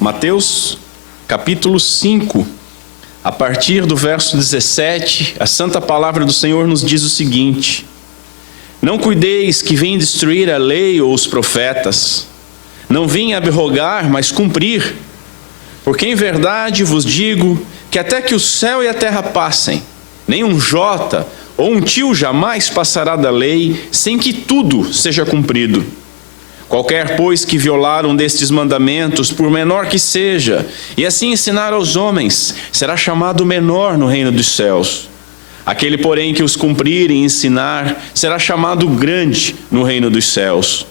Mateus, capítulo 5, a partir do verso 17, a santa palavra do Senhor nos diz o seguinte: Não cuideis que vim destruir a lei ou os profetas. Não vim abrogar, mas cumprir. Porque em verdade vos digo que até que o céu e a terra passem, nem um jota ou um tio jamais passará da lei, sem que tudo seja cumprido. Qualquer, pois, que violar um destes mandamentos, por menor que seja, e assim ensinar aos homens, será chamado menor no reino dos céus. Aquele, porém, que os cumprir e ensinar, será chamado grande no reino dos céus.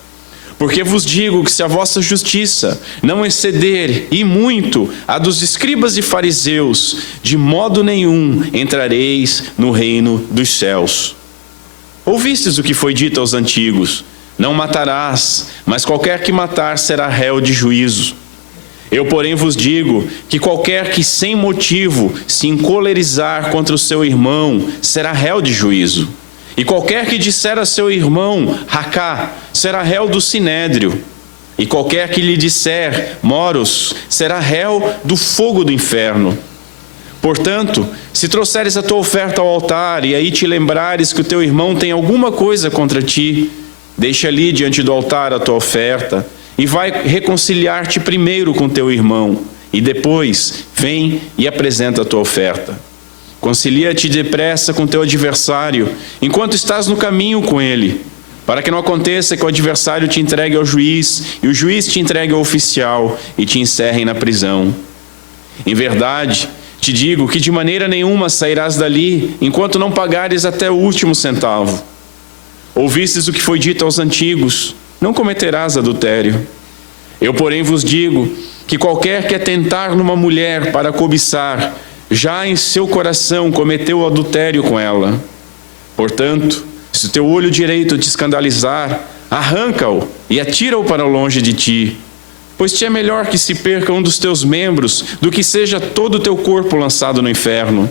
Porque vos digo que se a vossa justiça não exceder, e muito, a dos escribas e fariseus, de modo nenhum entrareis no reino dos céus. Ouvistes o que foi dito aos antigos: Não matarás, mas qualquer que matar será réu de juízo. Eu, porém, vos digo que qualquer que sem motivo se encolerizar contra o seu irmão será réu de juízo. E qualquer que disser a seu irmão, racá, será réu do sinédrio. E qualquer que lhe disser, moros, será réu do fogo do inferno. Portanto, se trouxeres a tua oferta ao altar, e aí te lembrares que o teu irmão tem alguma coisa contra ti, deixa ali diante do altar a tua oferta, e vai reconciliar-te primeiro com teu irmão, e depois vem e apresenta a tua oferta. Concilia-te depressa com teu adversário, enquanto estás no caminho com ele, para que não aconteça que o adversário te entregue ao juiz, e o juiz te entregue ao oficial, e te encerrem na prisão. Em verdade, te digo que de maneira nenhuma sairás dali, enquanto não pagares até o último centavo. Ouvistes o que foi dito aos antigos: Não cometerás adultério. Eu, porém, vos digo que qualquer que atentar numa mulher para cobiçar, já em seu coração cometeu o adultério com ela. Portanto, se o teu olho direito te escandalizar, arranca-o e atira-o para longe de ti. Pois te é melhor que se perca um dos teus membros, do que seja todo o teu corpo lançado no inferno.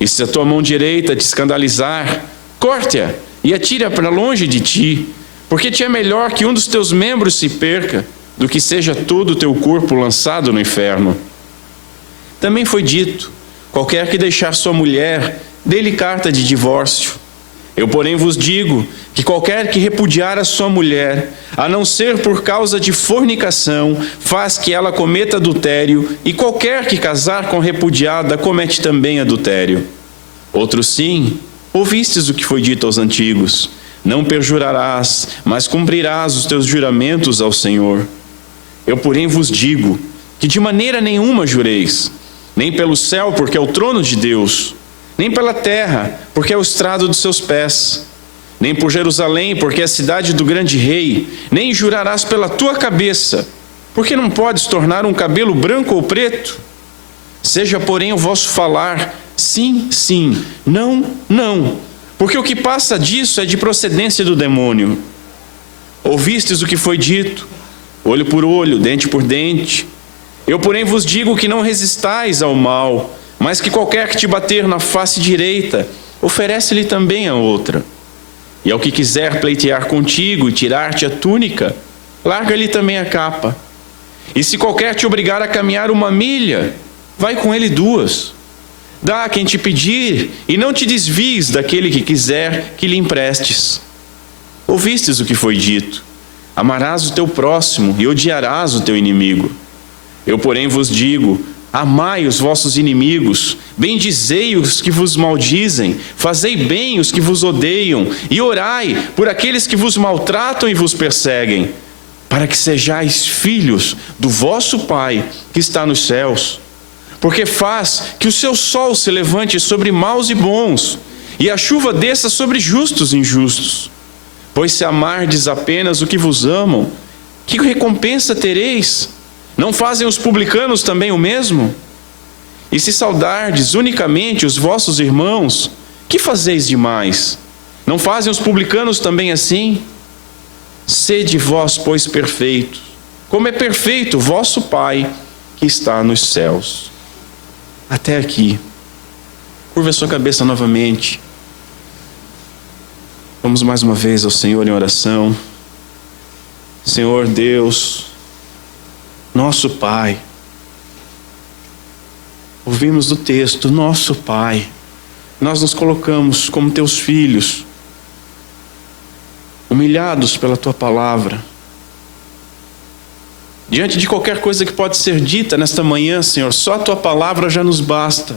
E se a tua mão direita te escandalizar, corte-a e atira para longe de ti, porque te é melhor que um dos teus membros se perca, do que seja todo o teu corpo lançado no inferno. Também foi dito: qualquer que deixar sua mulher, dê-lhe carta de divórcio. Eu, porém, vos digo que qualquer que repudiar a sua mulher, a não ser por causa de fornicação, faz que ela cometa adultério, e qualquer que casar com repudiada comete também adultério. Outro sim, ouvistes o que foi dito aos antigos: Não perjurarás, mas cumprirás os teus juramentos ao Senhor. Eu, porém, vos digo que de maneira nenhuma jureis, nem pelo céu, porque é o trono de Deus, nem pela terra, porque é o estrado dos seus pés, nem por Jerusalém, porque é a cidade do grande rei, nem jurarás pela tua cabeça, porque não podes tornar um cabelo branco ou preto. Seja, porém, o vosso falar sim, sim, não, não, porque o que passa disso é de procedência do demônio. Ouvistes o que foi dito: olho por olho, dente por dente. Eu, porém, vos digo que não resistais ao mal, mas que qualquer que te bater na face direita, oferece-lhe também a outra. E ao que quiser pleitear contigo e tirar-te a túnica, larga-lhe também a capa. E se qualquer te obrigar a caminhar 1 milha, vai com ele 2. Dá a quem te pedir, e não te desvies daquele que quiser que lhe emprestes. Ouvistes o que foi dito: Amarás o teu próximo e odiarás o teu inimigo. Eu, porém, vos digo: amai os vossos inimigos, bendizei os que vos maldizem, fazei bem os que vos odeiam, e orai por aqueles que vos maltratam e vos perseguem, para que sejais filhos do vosso Pai que está nos céus. Porque faz que o seu sol se levante sobre maus e bons, e a chuva desça sobre justos e injustos. Pois se amardes apenas o que vos amam, que recompensa tereis? Não fazem os publicanos também o mesmo? E se saudardes unicamente os vossos irmãos, que fazeis demais? Não fazem os publicanos também assim? Sede vós, pois, perfeitos, como é perfeito o vosso Pai que está nos céus. Até aqui. Curva a sua cabeça novamente. Vamos mais uma vez ao Senhor em oração. Senhor Deus, nosso Pai. Ouvimos do texto, nosso Pai. Nós nos colocamos como teus filhos, humilhados pela tua palavra. Diante de qualquer coisa que pode ser dita nesta manhã, Senhor, só a tua palavra já nos basta.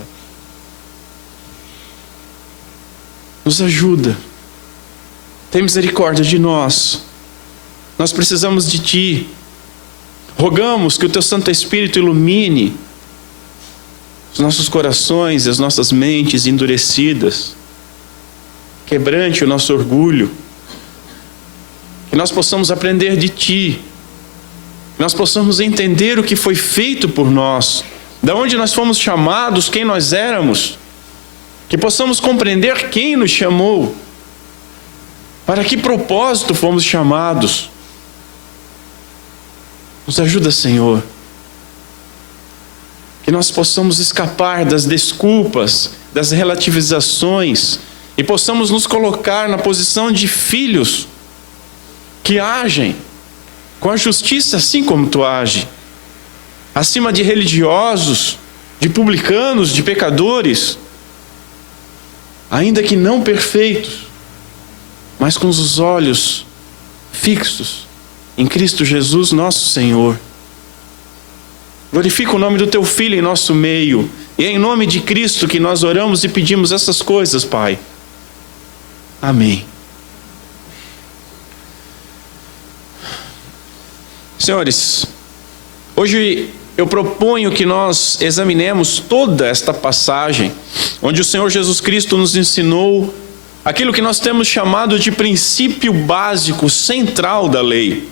Nos ajuda. Tem misericórdia de nós. Nós precisamos de ti. Rogamos que o teu Santo Espírito ilumine os nossos corações e as nossas mentes endurecidas. Quebrante o nosso orgulho. Que nós possamos aprender de ti. Que nós possamos entender o que foi feito por nós. De onde nós fomos chamados, quem nós éramos. Que possamos compreender quem nos chamou. Para que propósito fomos chamados. Nos ajuda, Senhor. Que nós possamos escapar das desculpas, das relativizações, e possamos nos colocar na posição de filhos que agem com a justiça assim como tu age, acima de religiosos, de publicanos, de pecadores, ainda que não perfeitos, mas com os olhos fixos em Cristo Jesus, nosso Senhor. Glorifica o nome do teu Filho em nosso meio. E é em nome de Cristo que nós oramos e pedimos essas coisas, Pai. Amém. Senhores, hoje eu proponho que nós examinemos toda esta passagem, onde o Senhor Jesus Cristo nos ensinou aquilo que nós temos chamado de princípio básico, central da lei.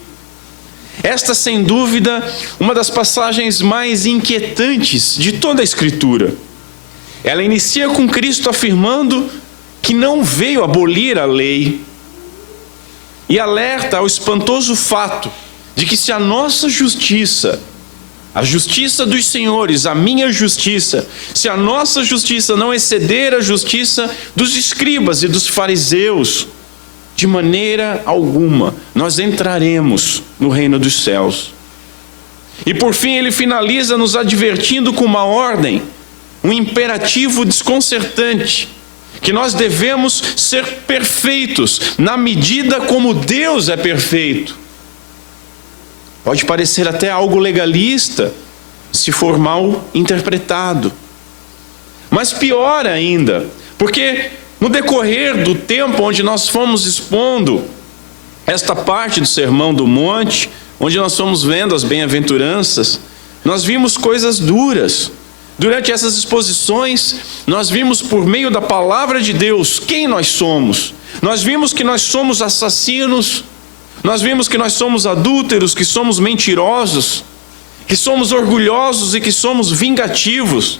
Esta, sem dúvida, uma das passagens mais inquietantes de toda a Escritura. Ela inicia com Cristo afirmando que não veio abolir a lei e alerta ao espantoso fato de que se a nossa justiça, a justiça dos senhores, a minha justiça, se a nossa justiça não exceder a justiça dos escribas e dos fariseus, de maneira alguma nós entraremos no reino dos céus. E por fim ele finaliza nos advertindo com uma ordem, um imperativo desconcertante, que nós devemos ser perfeitos na medida como Deus é perfeito. Pode parecer até algo legalista, se for mal interpretado. Mas pior ainda, porque no decorrer do tempo onde nós fomos expondo esta parte do Sermão do Monte, onde nós fomos vendo as bem-aventuranças, nós vimos coisas duras. Durante essas exposições, nós vimos por meio da palavra de Deus quem nós somos. Nós vimos que nós somos assassinos, nós vimos que nós somos adúlteros, que somos mentirosos, que somos orgulhosos e que somos vingativos.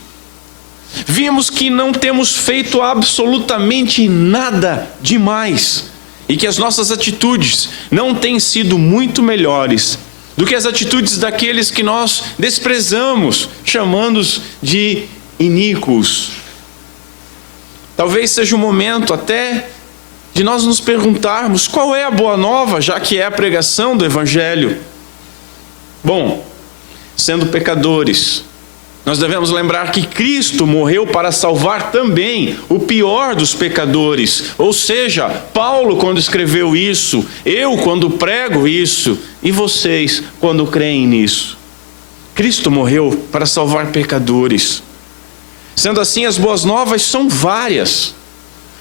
Vimos que não temos feito absolutamente nada demais e que as nossas atitudes não têm sido muito melhores do que as atitudes daqueles que nós desprezamos, chamando-os de iníquos. Talvez seja o momento até de nós nos perguntarmos qual é a boa nova, já que é a pregação do Evangelho. Bom, sendo pecadores, nós devemos lembrar que Cristo morreu para salvar também o pior dos pecadores. Ou seja, Paulo quando escreveu isso, eu quando prego isso, e vocês quando creem nisso. Cristo morreu para salvar pecadores. Sendo assim, as boas novas são várias.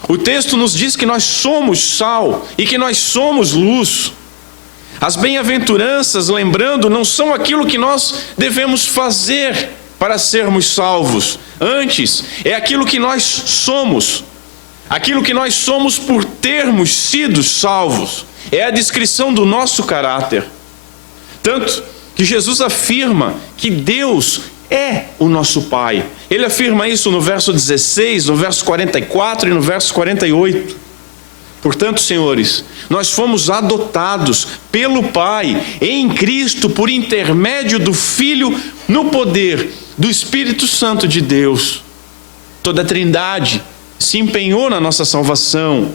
O texto nos diz que nós somos sal e que nós somos luz. As bem-aventuranças, lembrando, não são aquilo que nós devemos fazer para sermos salvos. Antes, é aquilo que nós somos. Aquilo que nós somos por termos sido salvos. É a descrição do nosso caráter. Tanto que Jesus afirma que Deus é o nosso Pai. Ele afirma isso no verso 16, no verso 44 e no verso 48. Portanto, senhores, nós fomos adotados pelo Pai em Cristo por intermédio do Filho no poder do Espírito Santo de Deus. Toda a Trindade se empenhou na nossa salvação.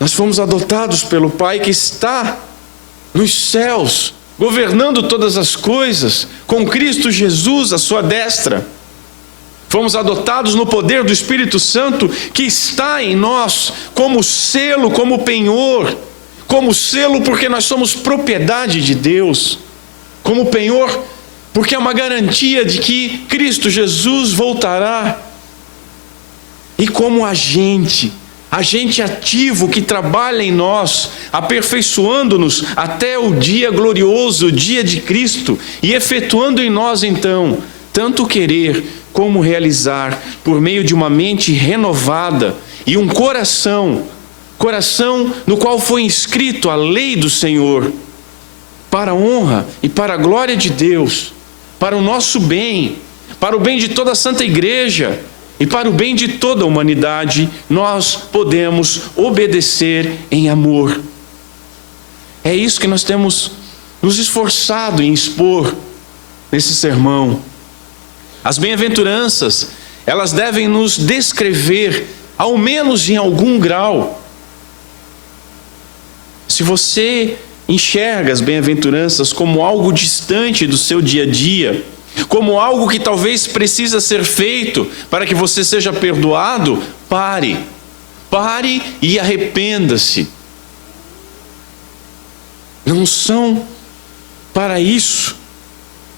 Nós fomos adotados pelo Pai que está nos céus governando todas as coisas, com Cristo Jesus à sua destra. Fomos adotados no poder do Espírito Santo que está em nós, como selo, como penhor, como selo porque nós somos propriedade de Deus, como penhor porque é uma garantia de que Cristo Jesus voltará, e como agente ativo que trabalha em nós, aperfeiçoando-nos até o dia glorioso, o dia de Cristo, e efetuando em nós então, tanto querer como realizar, por meio de uma mente renovada e um coração no qual foi inscrito a lei do Senhor, para a honra e para a glória de Deus, para o nosso bem, para o bem de toda a Santa Igreja e para o bem de toda a humanidade, nós podemos obedecer em amor. É isso que nós temos nos esforçado em expor nesse sermão. As bem-aventuranças, elas devem nos descrever, ao menos em algum grau. Se você enxerga as bem-aventuranças como algo distante do seu dia a dia, como algo que talvez precisa ser feito para que você seja perdoado, pare e arrependa-se. Não são para isso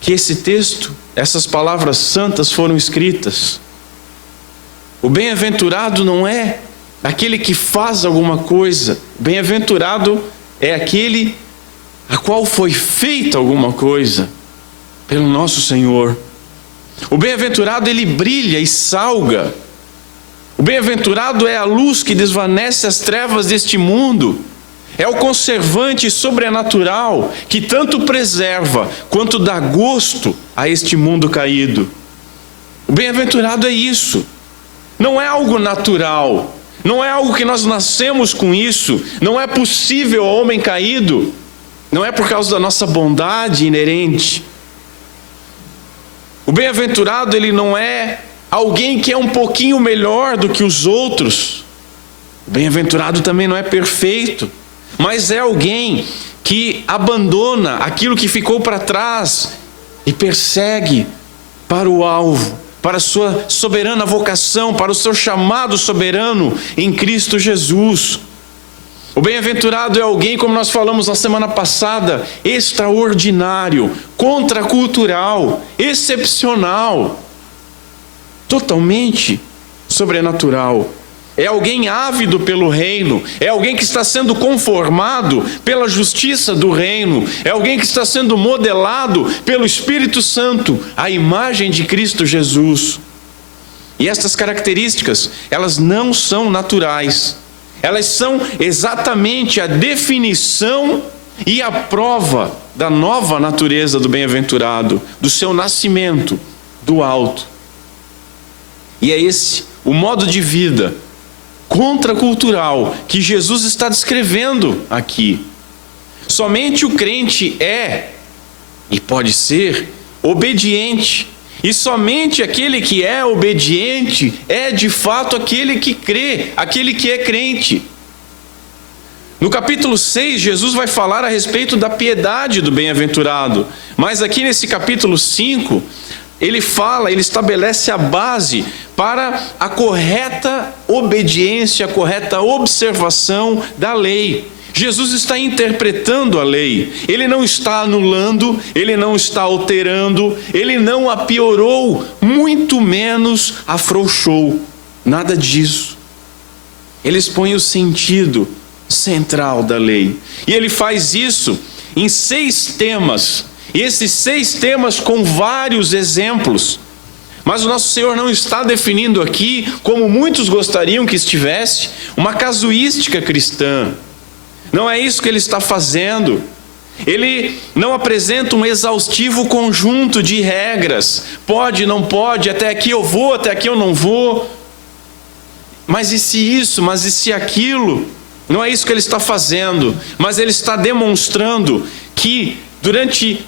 que esse texto, essas palavras santas foram escritas. O bem-aventurado não é aquele que faz alguma coisa, bem-aventurado é aquele a qual foi feita alguma coisa pelo nosso Senhor. O bem-aventurado, ele brilha e salga. O bem-aventurado é a luz que desvanece as trevas deste mundo. É o conservante sobrenatural que tanto preserva quanto dá gosto a este mundo caído. O bem-aventurado é isso. Não é algo natural. Não é algo que nós nascemos com isso. Não é possível ao homem caído. Não é por causa da nossa bondade inerente. O bem-aventurado, ele não é alguém que é um pouquinho melhor do que os outros. O bem-aventurado também não é perfeito, mas é alguém que abandona aquilo que ficou para trás e persegue para o alvo, para a sua soberana vocação, para o seu chamado soberano em Cristo Jesus. O bem-aventurado é alguém, como nós falamos na semana passada, extraordinário, contracultural, excepcional, totalmente sobrenatural. É alguém ávido pelo reino, é alguém que está sendo conformado pela justiça do reino, é alguém que está sendo modelado pelo Espírito Santo, à imagem de Cristo Jesus. E estas características, elas não são naturais. Elas são exatamente a definição e a prova da nova natureza do bem-aventurado, do seu nascimento do alto. E é esse o modo de vida contracultural que Jesus está descrevendo aqui. Somente o crente é, e pode ser, obediente. E somente aquele que é obediente é de fato aquele que crê, aquele que é crente. No capítulo 6, Jesus vai falar a respeito da piedade do bem-aventurado. Mas aqui nesse capítulo 5, ele estabelece a base para a correta obediência, a correta observação da lei. Jesus está interpretando a lei, ele não está anulando, ele não está alterando, ele não a piorou, muito menos afrouxou, nada disso. Ele expõe o sentido central da lei, e ele faz isso em 6 temas, e esses 6 temas com vários exemplos. Mas o nosso Senhor não está definindo aqui, como muitos gostariam que estivesse, uma casuística cristã. Não é isso que ele está fazendo. Ele não apresenta um exaustivo conjunto de regras. Pode, não pode, até aqui eu vou, até aqui eu não vou. Mas e se isso, mas e se aquilo? Não é isso que ele está fazendo. Mas ele está demonstrando que durante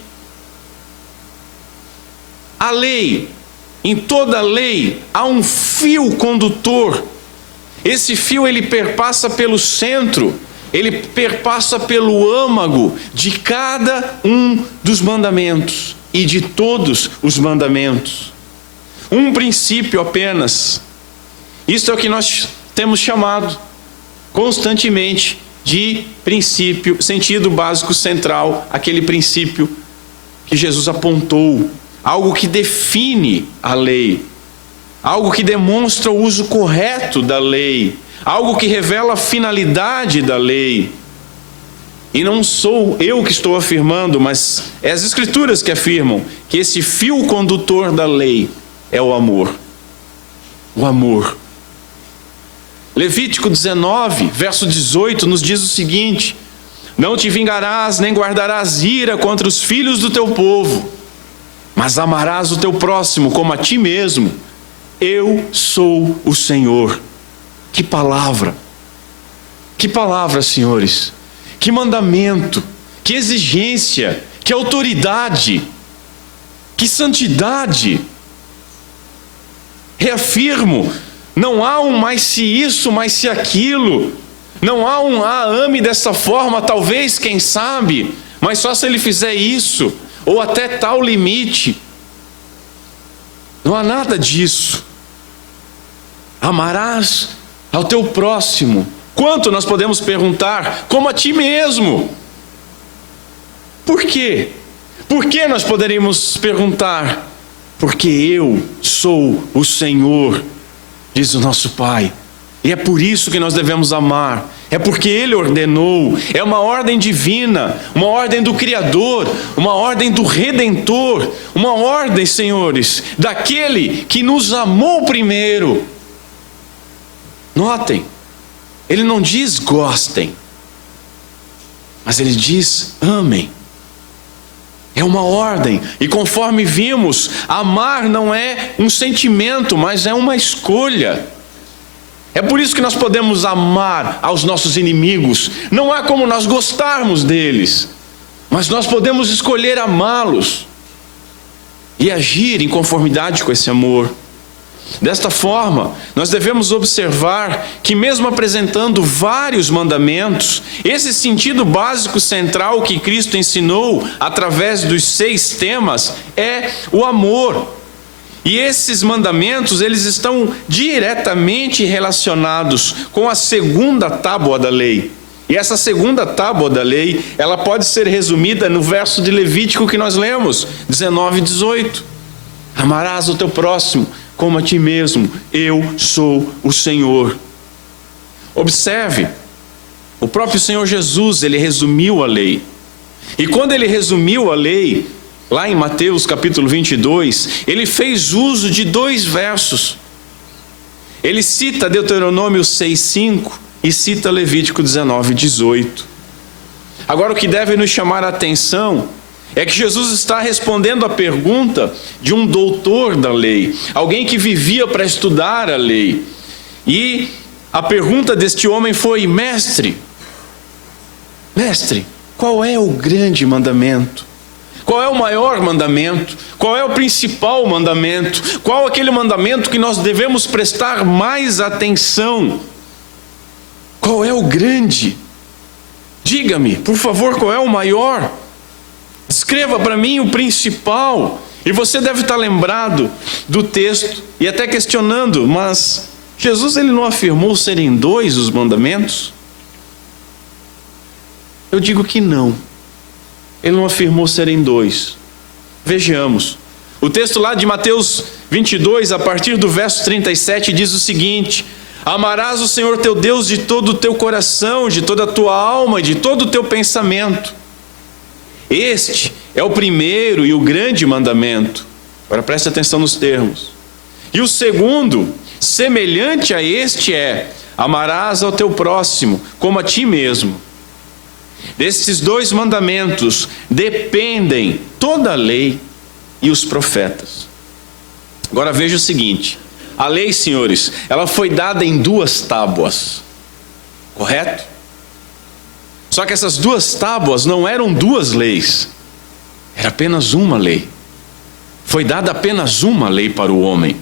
a lei, em toda a lei, há um fio condutor. Esse fio ele perpassa pelo centro. ele perpassa pelo âmago de cada um dos mandamentos e de todos os mandamentos. Um princípio apenas. Isso é o que nós temos chamado constantemente de princípio, sentido básico central, aquele princípio que Jesus apontou, algo que define a lei, algo que demonstra o uso correto da lei, algo que revela a finalidade da lei. E não sou eu que estou afirmando, mas é as Escrituras que afirmam que esse fio condutor da lei é o amor. O amor. Levítico 19, verso 18, nos diz o seguinte: não te vingarás, nem guardarás ira contra os filhos do teu povo, mas amarás o teu próximo como a ti mesmo. Eu sou o Senhor. Que palavra! Que palavra, senhores! Que mandamento! Que exigência! Que autoridade! Que santidade! Reafirmo, não há um mais se isso, mais se aquilo. Não há um ame dessa forma, talvez, quem sabe, mas só se ele fizer isso, ou até tal limite. Não há nada disso. Amarás ao teu próximo. Quanto nós podemos perguntar? Como a ti mesmo. Por quê? Por que nós poderíamos perguntar? Porque eu sou o Senhor, diz o nosso Pai. E é por isso que nós devemos amar. É porque Ele ordenou. É uma ordem divina, uma ordem do Criador, uma ordem do Redentor, uma ordem, senhores, daquele que nos amou primeiro. Notem, Ele não diz gostem, mas Ele diz amem. É uma ordem, e conforme vimos, amar não é um sentimento, mas é uma escolha. É por isso que nós podemos amar aos nossos inimigos. Não há como nós gostarmos deles, mas nós podemos escolher amá-los e agir em conformidade com esse amor. Desta forma, nós devemos observar que, mesmo apresentando vários mandamentos, esse sentido básico central que Cristo ensinou através dos 6 temas é o amor. E esses mandamentos, eles estão diretamente relacionados com a segunda tábua da lei. E essa segunda tábua da lei, ela pode ser resumida no verso de Levítico que nós lemos, 19 e 18. Amarás o teu próximo como a ti mesmo, eu sou o Senhor. Observe, o próprio Senhor Jesus, ele resumiu a lei. E quando ele resumiu a lei, lá em Mateus capítulo 22, ele fez uso de 2 versos. Ele cita Deuteronômio 6:5 e cita Levítico 19:18. Agora, o que deve nos chamar a atenção é que Jesus está respondendo a pergunta de um doutor da lei, alguém que vivia para estudar a lei. E a pergunta deste homem foi: mestre, qual é o grande mandamento? Qual é o maior mandamento? Qual é o principal mandamento? Qual aquele mandamento que nós devemos prestar mais atenção? Qual é o grande? Diga-me, por favor, qual é o maior? Escreva para mim o principal. E você deve estar lembrado do texto e até questionando, mas Jesus, ele não afirmou serem 2 os mandamentos? Eu digo que não. Ele não afirmou serem 2. Vejamos. O texto lá de Mateus 22, a partir do verso 37, diz o seguinte: amarás o Senhor teu Deus de todo o teu coração, de toda a tua alma e de todo o teu pensamento. Este é o primeiro e o grande mandamento. Agora preste atenção nos termos. E o segundo, semelhante a este, é: amarás ao teu próximo como a ti mesmo. Destes 2 mandamentos dependem toda a lei e os profetas. Agora veja o seguinte: a lei, senhores, ela foi dada em 2 tábuas, correto? Só que essas 2 tábuas não eram 2 leis, era apenas uma lei. Foi dada apenas uma lei para o homem.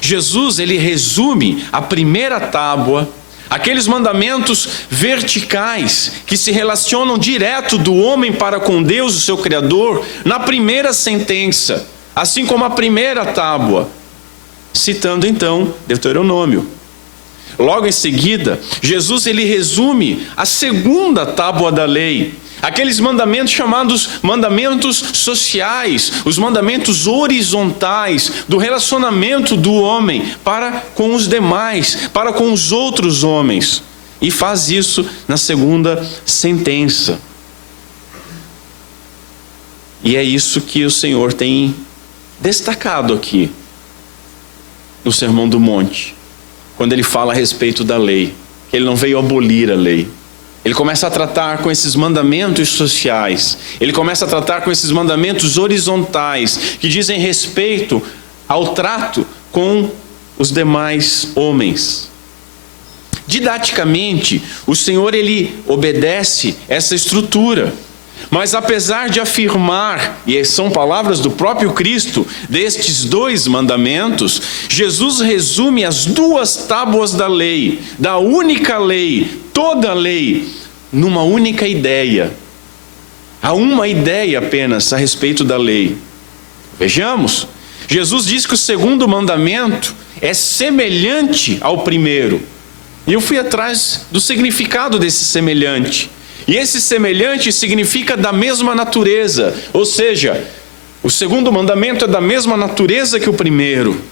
Jesus, ele resume a primeira tábua Aqueles mandamentos verticais que se relacionam direto do homem para com Deus, o seu Criador, na primeira sentença, assim como a primeira tábua, citando então Deuteronômio. Logo em seguida, Jesus ele resume a segunda tábua da lei, aqueles mandamentos chamados mandamentos sociais, os mandamentos horizontais do relacionamento do homem para com os demais, para com os outros homens. E faz isso na segunda sentença. E é isso que o Senhor tem destacado aqui no Sermão do Monte, quando ele fala a respeito da lei, que ele não veio abolir a lei. Ele começa a tratar com esses mandamentos sociais, ele começa a tratar com esses mandamentos horizontais, que dizem respeito ao trato com os demais homens. Didaticamente, o Senhor ele obedece essa estrutura, mas apesar de afirmar, e são palavras do próprio Cristo, destes dois mandamentos, Jesus resume as duas tábuas da lei, da única lei, toda a lei, numa única ideia. Há uma ideia apenas a respeito da lei. Vejamos, Jesus diz que o segundo mandamento é semelhante ao primeiro. E eu fui atrás do significado desse semelhante. E esse semelhante significa da mesma natureza, ou seja, o segundo mandamento é da mesma natureza que o primeiro.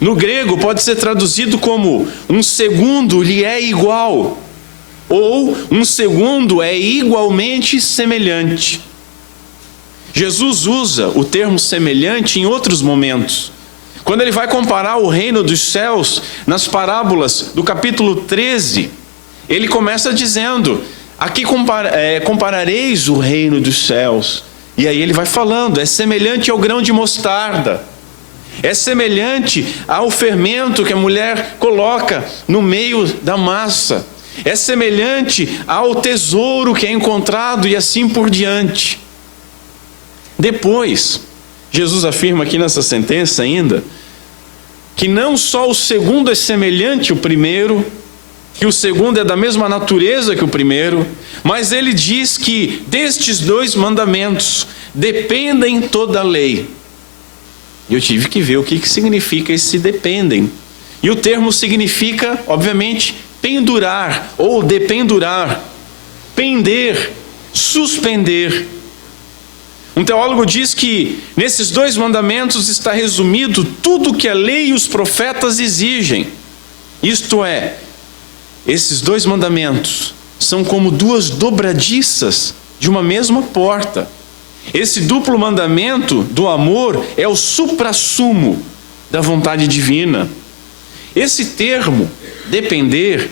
No grego pode ser traduzido como um segundo lhe é igual, ou um segundo é igualmente semelhante. Jesus usa o termo semelhante em outros momentos. Quando ele vai comparar o reino dos céus, nas parábolas do capítulo 13, ele começa dizendo: aqui comparareis o reino dos céus. E aí ele vai falando, é semelhante ao grão de mostarda. É semelhante ao fermento que a mulher coloca no meio da massa. É semelhante ao tesouro que é encontrado e assim por diante. Depois, Jesus afirma aqui nessa sentença ainda, que não só o segundo é semelhante ao primeiro, que o segundo é da mesma natureza que o primeiro, mas ele diz que destes dois mandamentos dependem toda a lei. E eu tive que ver o que significa esse dependem. E o termo significa, obviamente, pendurar ou dependurar, pender, suspender. Um teólogo diz que nesses dois mandamentos está resumido tudo o que a lei e os profetas exigem. Isto é, esses dois mandamentos são como duas dobradiças de uma mesma porta. Esse duplo mandamento do amor é o suprassumo da vontade divina. Esse termo, depender,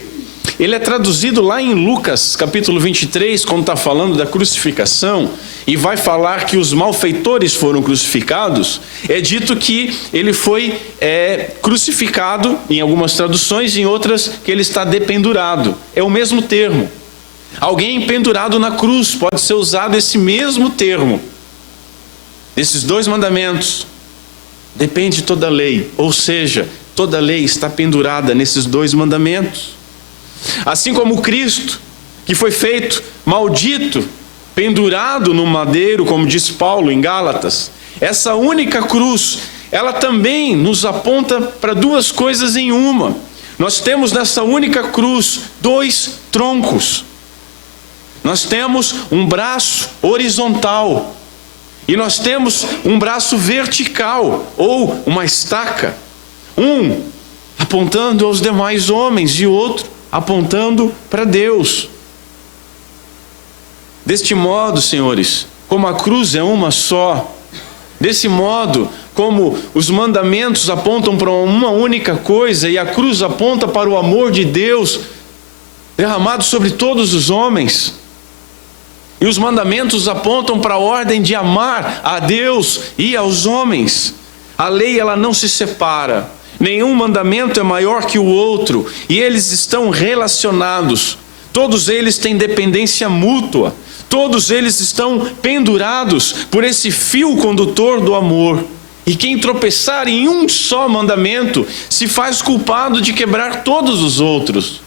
ele é traduzido lá em Lucas, capítulo 23, quando está falando da crucificação, e vai falar que os malfeitores foram crucificados. É dito que ele foi crucificado, em algumas traduções, em outras que ele está dependurado. É o mesmo termo. Alguém pendurado na cruz, pode ser usado esse mesmo termo. Desses dois mandamentos depende toda a lei, ou seja, toda a lei está pendurada nesses dois mandamentos. Assim como Cristo, que foi feito maldito, pendurado no madeiro, como diz Paulo em Gálatas, essa única cruz, ela também nos aponta para duas coisas em uma. Nós temos nessa única cruz dois troncos. Nós temos um braço horizontal e nós temos um braço vertical, ou uma estaca, um apontando aos demais homens e outro apontando para Deus. Deste modo, senhores, como a cruz é uma só, desse modo, como os mandamentos apontam para uma única coisa e a cruz aponta para o amor de Deus derramado sobre todos os homens, e os mandamentos apontam para a ordem de amar a Deus e aos homens, a lei ela não se separa. Nenhum mandamento é maior que o outro, e eles estão relacionados. Todos eles têm dependência mútua. Todos eles estão pendurados por esse fio condutor do amor. E quem tropeçar em um só mandamento se faz culpado de quebrar todos os outros.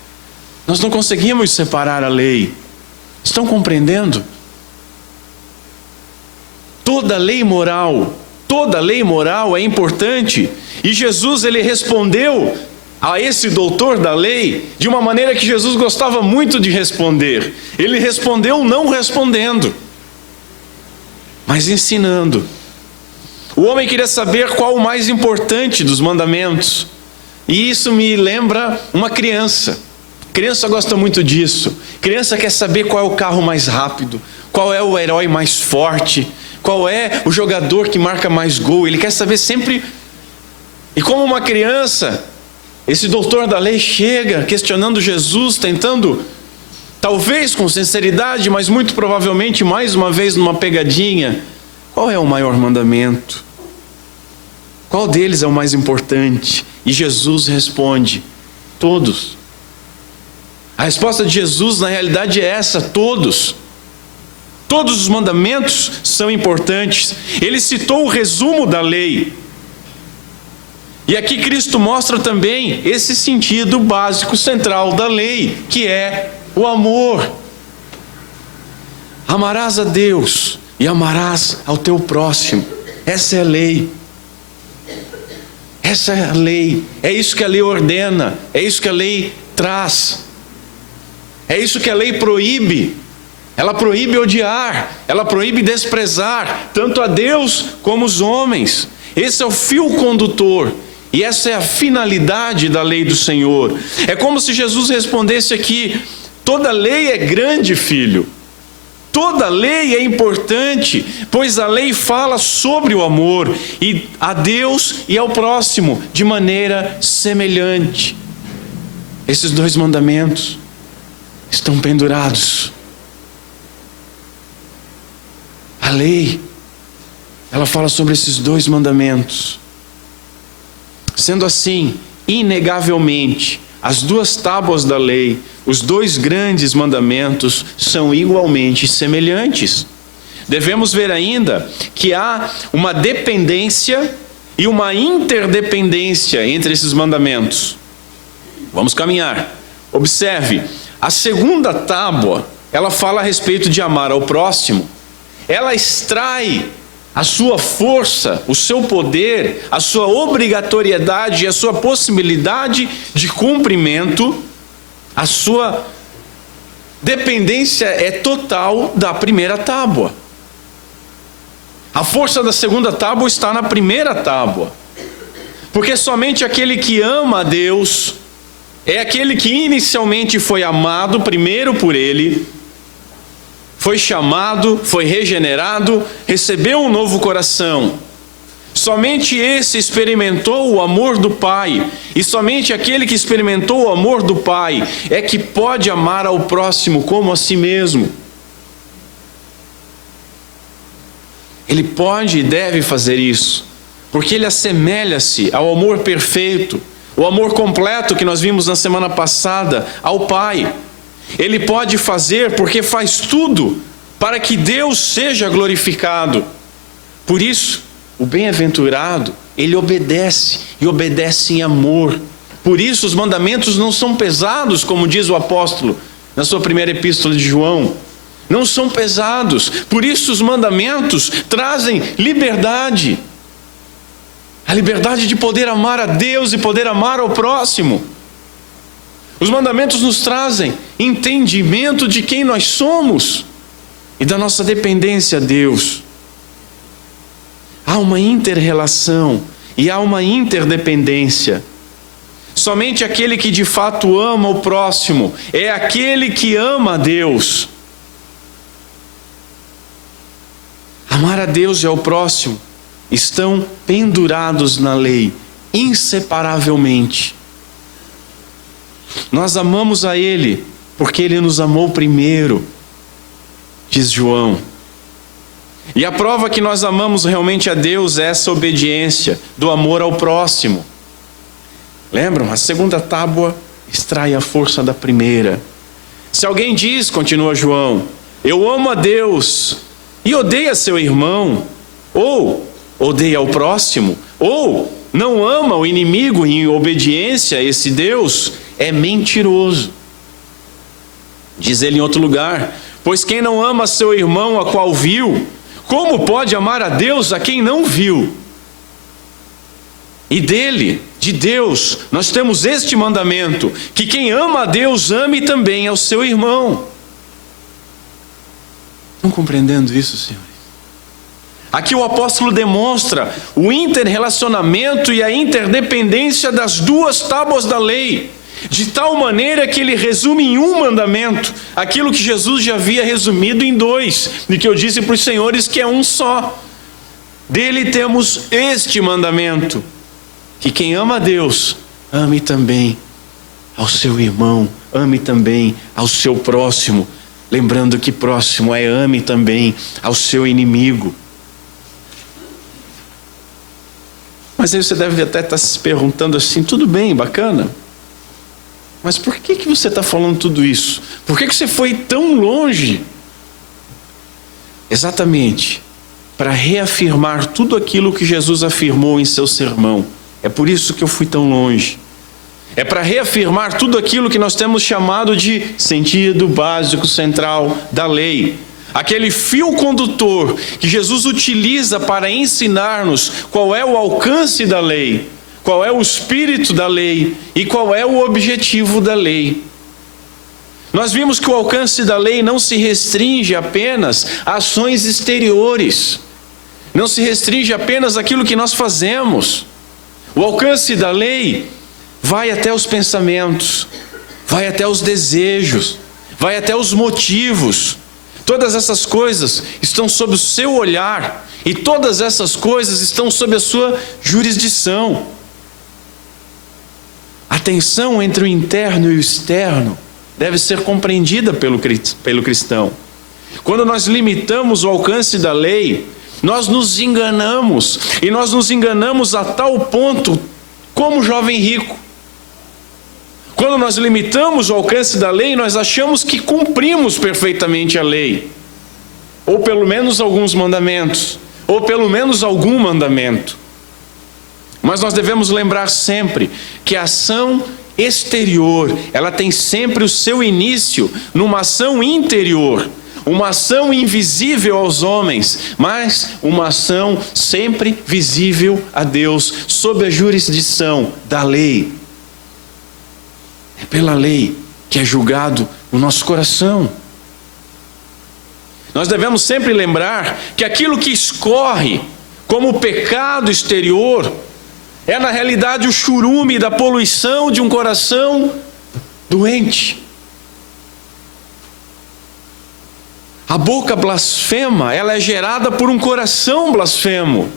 Nós não conseguimos separar a lei. Estão compreendendo? Toda lei moral é importante. E Jesus, ele respondeu a esse doutor da lei de uma maneira que Jesus gostava muito de responder. Ele respondeu não respondendo, mas ensinando. O homem queria saber qual o mais importante dos mandamentos. E isso me lembra uma criança. Criança gosta muito disso. Criança quer saber qual é o carro mais rápido, qual é o herói mais forte, qual é o jogador que marca mais gol. Ele quer saber sempre. E como uma criança, esse doutor da lei chega questionando Jesus, tentando, talvez com sinceridade, mas muito provavelmente mais uma vez numa pegadinha: qual é o maior mandamento? Qual deles é o mais importante? E Jesus responde: todos. A resposta de Jesus na realidade é essa: todos. Todos os mandamentos são importantes. Ele citou o resumo da lei. E aqui Cristo mostra também esse sentido básico central da lei, que é o amor. Amarás a Deus e amarás ao teu próximo. Essa é a lei. Essa é a lei. É isso que a lei ordena. É isso que a lei traz. É isso que a lei proíbe. Ela proíbe odiar. Ela proíbe desprezar tanto a Deus como os homens. Esse é o fio condutor. E essa é a finalidade da lei do Senhor. É como se Jesus respondesse aqui: toda lei é grande, filho. Toda lei é importante, pois a lei fala sobre o amor e a Deus e ao próximo de maneira semelhante. Esses dois mandamentos estão pendurados. A lei, ela fala sobre esses dois mandamentos. Sendo assim, inegavelmente, as duas tábuas da lei, os dois grandes mandamentos, são igualmente semelhantes. Devemos ver ainda que há uma dependência e uma interdependência entre esses mandamentos. Vamos caminhar. Observe, a segunda tábua, ela fala a respeito de amar ao próximo. Ela extrai a sua força, o seu poder, a sua obrigatoriedade e a sua possibilidade de cumprimento. A sua dependência é total da primeira tábua. A força da segunda tábua está na primeira tábua. Porque somente aquele que ama a Deus é aquele que inicialmente foi amado primeiro por Ele, foi chamado, foi regenerado, recebeu um novo coração. Somente esse experimentou o amor do Pai. E somente aquele que experimentou o amor do Pai é que pode amar ao próximo como a si mesmo. Ele pode e deve fazer isso, porque ele assemelha-se ao amor perfeito, o amor completo que nós vimos na semana passada, ao Pai. Ele pode fazer porque faz tudo para que Deus seja glorificado. Por isso, o bem-aventurado, ele obedece e obedece em amor. Por isso os mandamentos não são pesados, como diz o apóstolo na sua primeira epístola de João. Não são pesados. Por isso os mandamentos trazem liberdade. A liberdade de poder amar a Deus e poder amar ao próximo. Os mandamentos nos trazem entendimento de quem nós somos e da nossa dependência a Deus. Há uma inter-relação e há uma interdependência. Somente aquele que de fato ama o próximo é aquele que ama a Deus. Amar a Deus e ao próximo estão pendurados na lei, inseparavelmente. Nós amamos a Ele porque Ele nos amou primeiro, diz João. E a prova que nós amamos realmente a Deus é essa obediência do amor ao próximo. Lembram? A segunda tábua extrai a força da primeira. Se alguém diz, continua João, eu amo a Deus e odeia seu irmão, ou odeia ao próximo, ou não ama o inimigo em obediência a esse Deus, é mentiroso. Diz ele em outro lugar: pois quem não ama seu irmão a qual viu, como pode amar a Deus a quem não viu? E dele, de Deus, nós temos este mandamento: que quem ama a Deus ame também ao seu irmão. Estão compreendendo isso, senhores? Aqui o apóstolo demonstra o interrelacionamento e a interdependência das duas tábuas da lei, de tal maneira que ele resume em um mandamento aquilo que Jesus já havia resumido em dois, e que eu disse para os senhores que é um só. Dele temos este mandamento: que quem ama a Deus, ame também ao seu irmão, ame também ao seu próximo. Lembrando que próximo é ame também ao seu inimigo. Mas aí você deve até estar se perguntando assim: tudo bem, bacana, mas por que você está falando tudo isso? Por que você foi tão longe? Exatamente para reafirmar tudo aquilo que Jesus afirmou em seu sermão. É por isso que eu fui tão longe. É para reafirmar tudo aquilo que nós temos chamado de sentido básico central da lei. Aquele fio condutor que Jesus utiliza para ensinar-nos qual é o alcance da lei, qual é o espírito da lei e qual é o objetivo da lei. Nós vimos que o alcance da lei não se restringe apenas a ações exteriores, não se restringe apenas àquilo que nós fazemos. O alcance da lei vai até os pensamentos, vai até os desejos, vai até os motivos. Todas essas coisas estão sob o seu olhar e todas essas coisas estão sob a sua jurisdição. A tensão entre o interno e o externo deve ser compreendida pelo cristão. Quando nós limitamos o alcance da lei, nós nos enganamos, e nós nos enganamos a tal ponto como o jovem rico. Quando nós limitamos o alcance da lei, nós achamos que cumprimos perfeitamente a lei, ou pelo menos alguns mandamentos, ou pelo menos algum mandamento. Mas nós devemos lembrar sempre que a ação exterior, ela tem sempre o seu início numa ação interior, uma ação invisível aos homens, mas uma ação sempre visível a Deus, sob a jurisdição da lei. É pela lei que é julgado o nosso coração. Nós devemos sempre lembrar que aquilo que escorre como pecado exterior é na realidade o churume da poluição de um coração doente. A boca blasfema, ela é gerada por um coração blasfemo.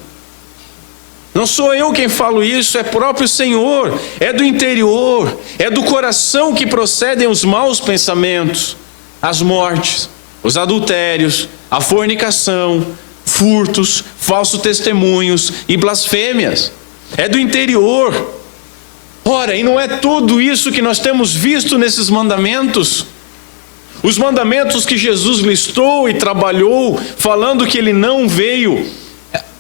Não sou eu quem falo isso, é próprio Senhor, é do interior, é do coração que procedem os maus pensamentos, as mortes, os adultérios, a fornicação, furtos, falsos testemunhos e blasfêmias. É do interior. Ora, e não é tudo isso que nós temos visto nesses mandamentos? Os mandamentos que Jesus listou e trabalhou, falando que ele não veio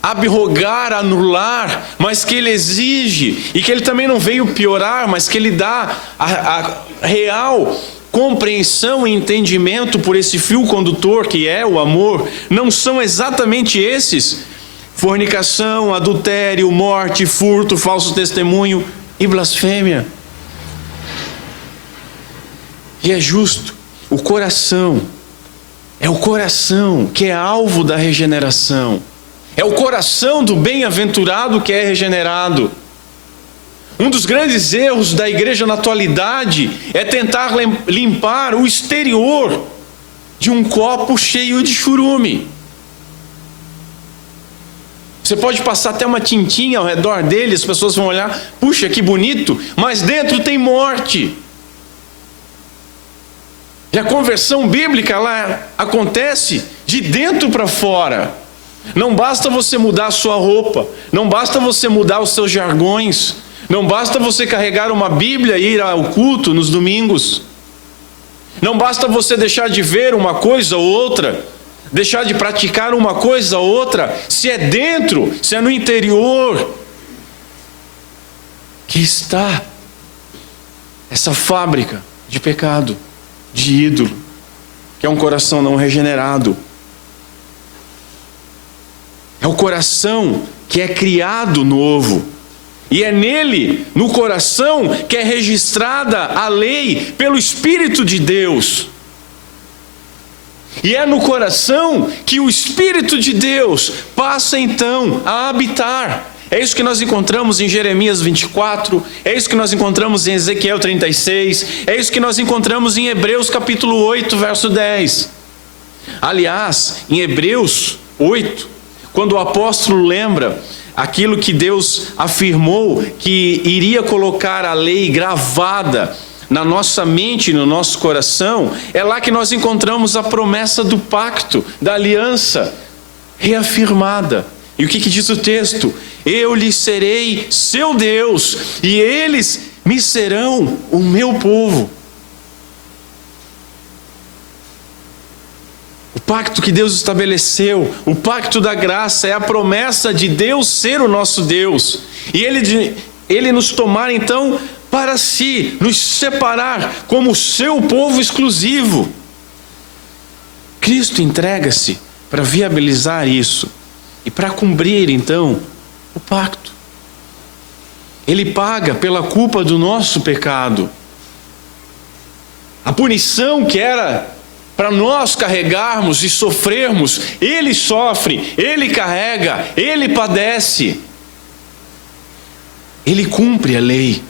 abrogar, anular, mas que ele exige, e que ele também não veio piorar, mas que ele dá a real compreensão e entendimento por esse fio condutor que é o amor, não são exatamente esses? Fornicação, adultério, morte, furto, falso testemunho e blasfêmia. E é justo, o coração, é o coração que é alvo da regeneração, é o coração do bem-aventurado que é regenerado. Um dos grandes erros da igreja na atualidade é tentar limpar o exterior de um copo cheio de churume. Você pode passar até uma tintinha ao redor dele, as pessoas vão olhar, puxa, que bonito, mas dentro tem morte. E a conversão bíblica, ela acontece de dentro para fora. Não basta você mudar a sua roupa, não basta você mudar os seus jargões, não basta você carregar uma Bíblia e ir ao culto nos domingos. Não basta você deixar de ver uma coisa ou outra, deixar de praticar uma coisa ou outra, se é dentro, se é no interior que está essa fábrica de pecado, de ídolo, que é um coração não regenerado. É o coração que é criado novo. E é nele, no coração, que é registrada a lei pelo Espírito de Deus. E é no coração que o Espírito de Deus passa então a habitar. É isso que nós encontramos em Jeremias 24, é isso que nós encontramos em Ezequiel 36, é isso que nós encontramos em Hebreus capítulo 8, verso 10. Aliás, em Hebreus 8, quando o apóstolo lembra aquilo que Deus afirmou que iria colocar a lei gravada na nossa mente, no nosso coração, é lá que nós encontramos a promessa do pacto, da aliança reafirmada. E o que diz o texto? Eu lhes serei seu Deus, e eles me serão o meu povo. O pacto que Deus estabeleceu, o pacto da graça, é a promessa de Deus ser o nosso Deus. E Ele nos tomar então para si, nos separar como seu povo exclusivo. Cristo entrega-se para viabilizar isso e para cumprir então o pacto. Ele paga pela culpa do nosso pecado. A punição que era para nós carregarmos e sofrermos, Ele sofre, Ele carrega, Ele padece. Ele cumpre a lei.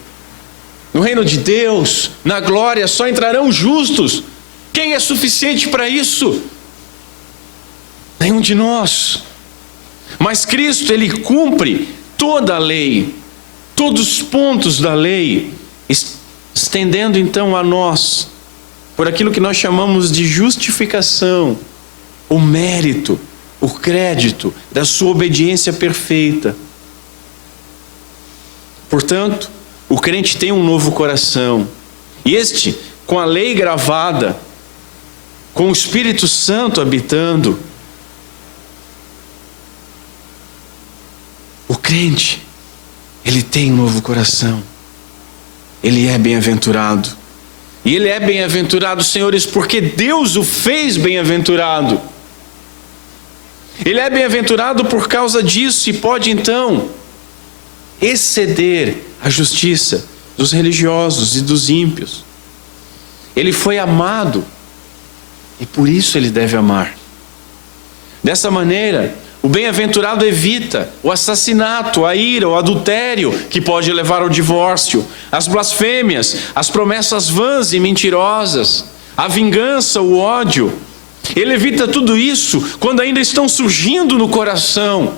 No reino de Deus, na glória, só entrarão justos. Quem é suficiente para isso? Nenhum de nós. Mas Cristo, Ele cumpre toda a lei, todos os pontos da lei, estendendo então a nós, por aquilo que nós chamamos de justificação, o mérito, o crédito da sua obediência perfeita. Portanto, o crente tem um novo coração, e este, com a lei gravada, com o Espírito Santo habitando, o crente, ele tem um novo coração, ele é bem-aventurado. E ele é bem-aventurado, senhores, porque Deus o fez bem-aventurado. Ele é bem-aventurado por causa disso e pode então exceder a justiça dos religiosos e dos ímpios. Ele foi amado e por isso ele deve amar. Dessa maneira, o bem-aventurado evita o assassinato, a ira, o adultério que pode levar ao divórcio, as blasfêmias, as promessas vãs e mentirosas, a vingança, o ódio. Ele evita tudo isso quando ainda estão surgindo no coração.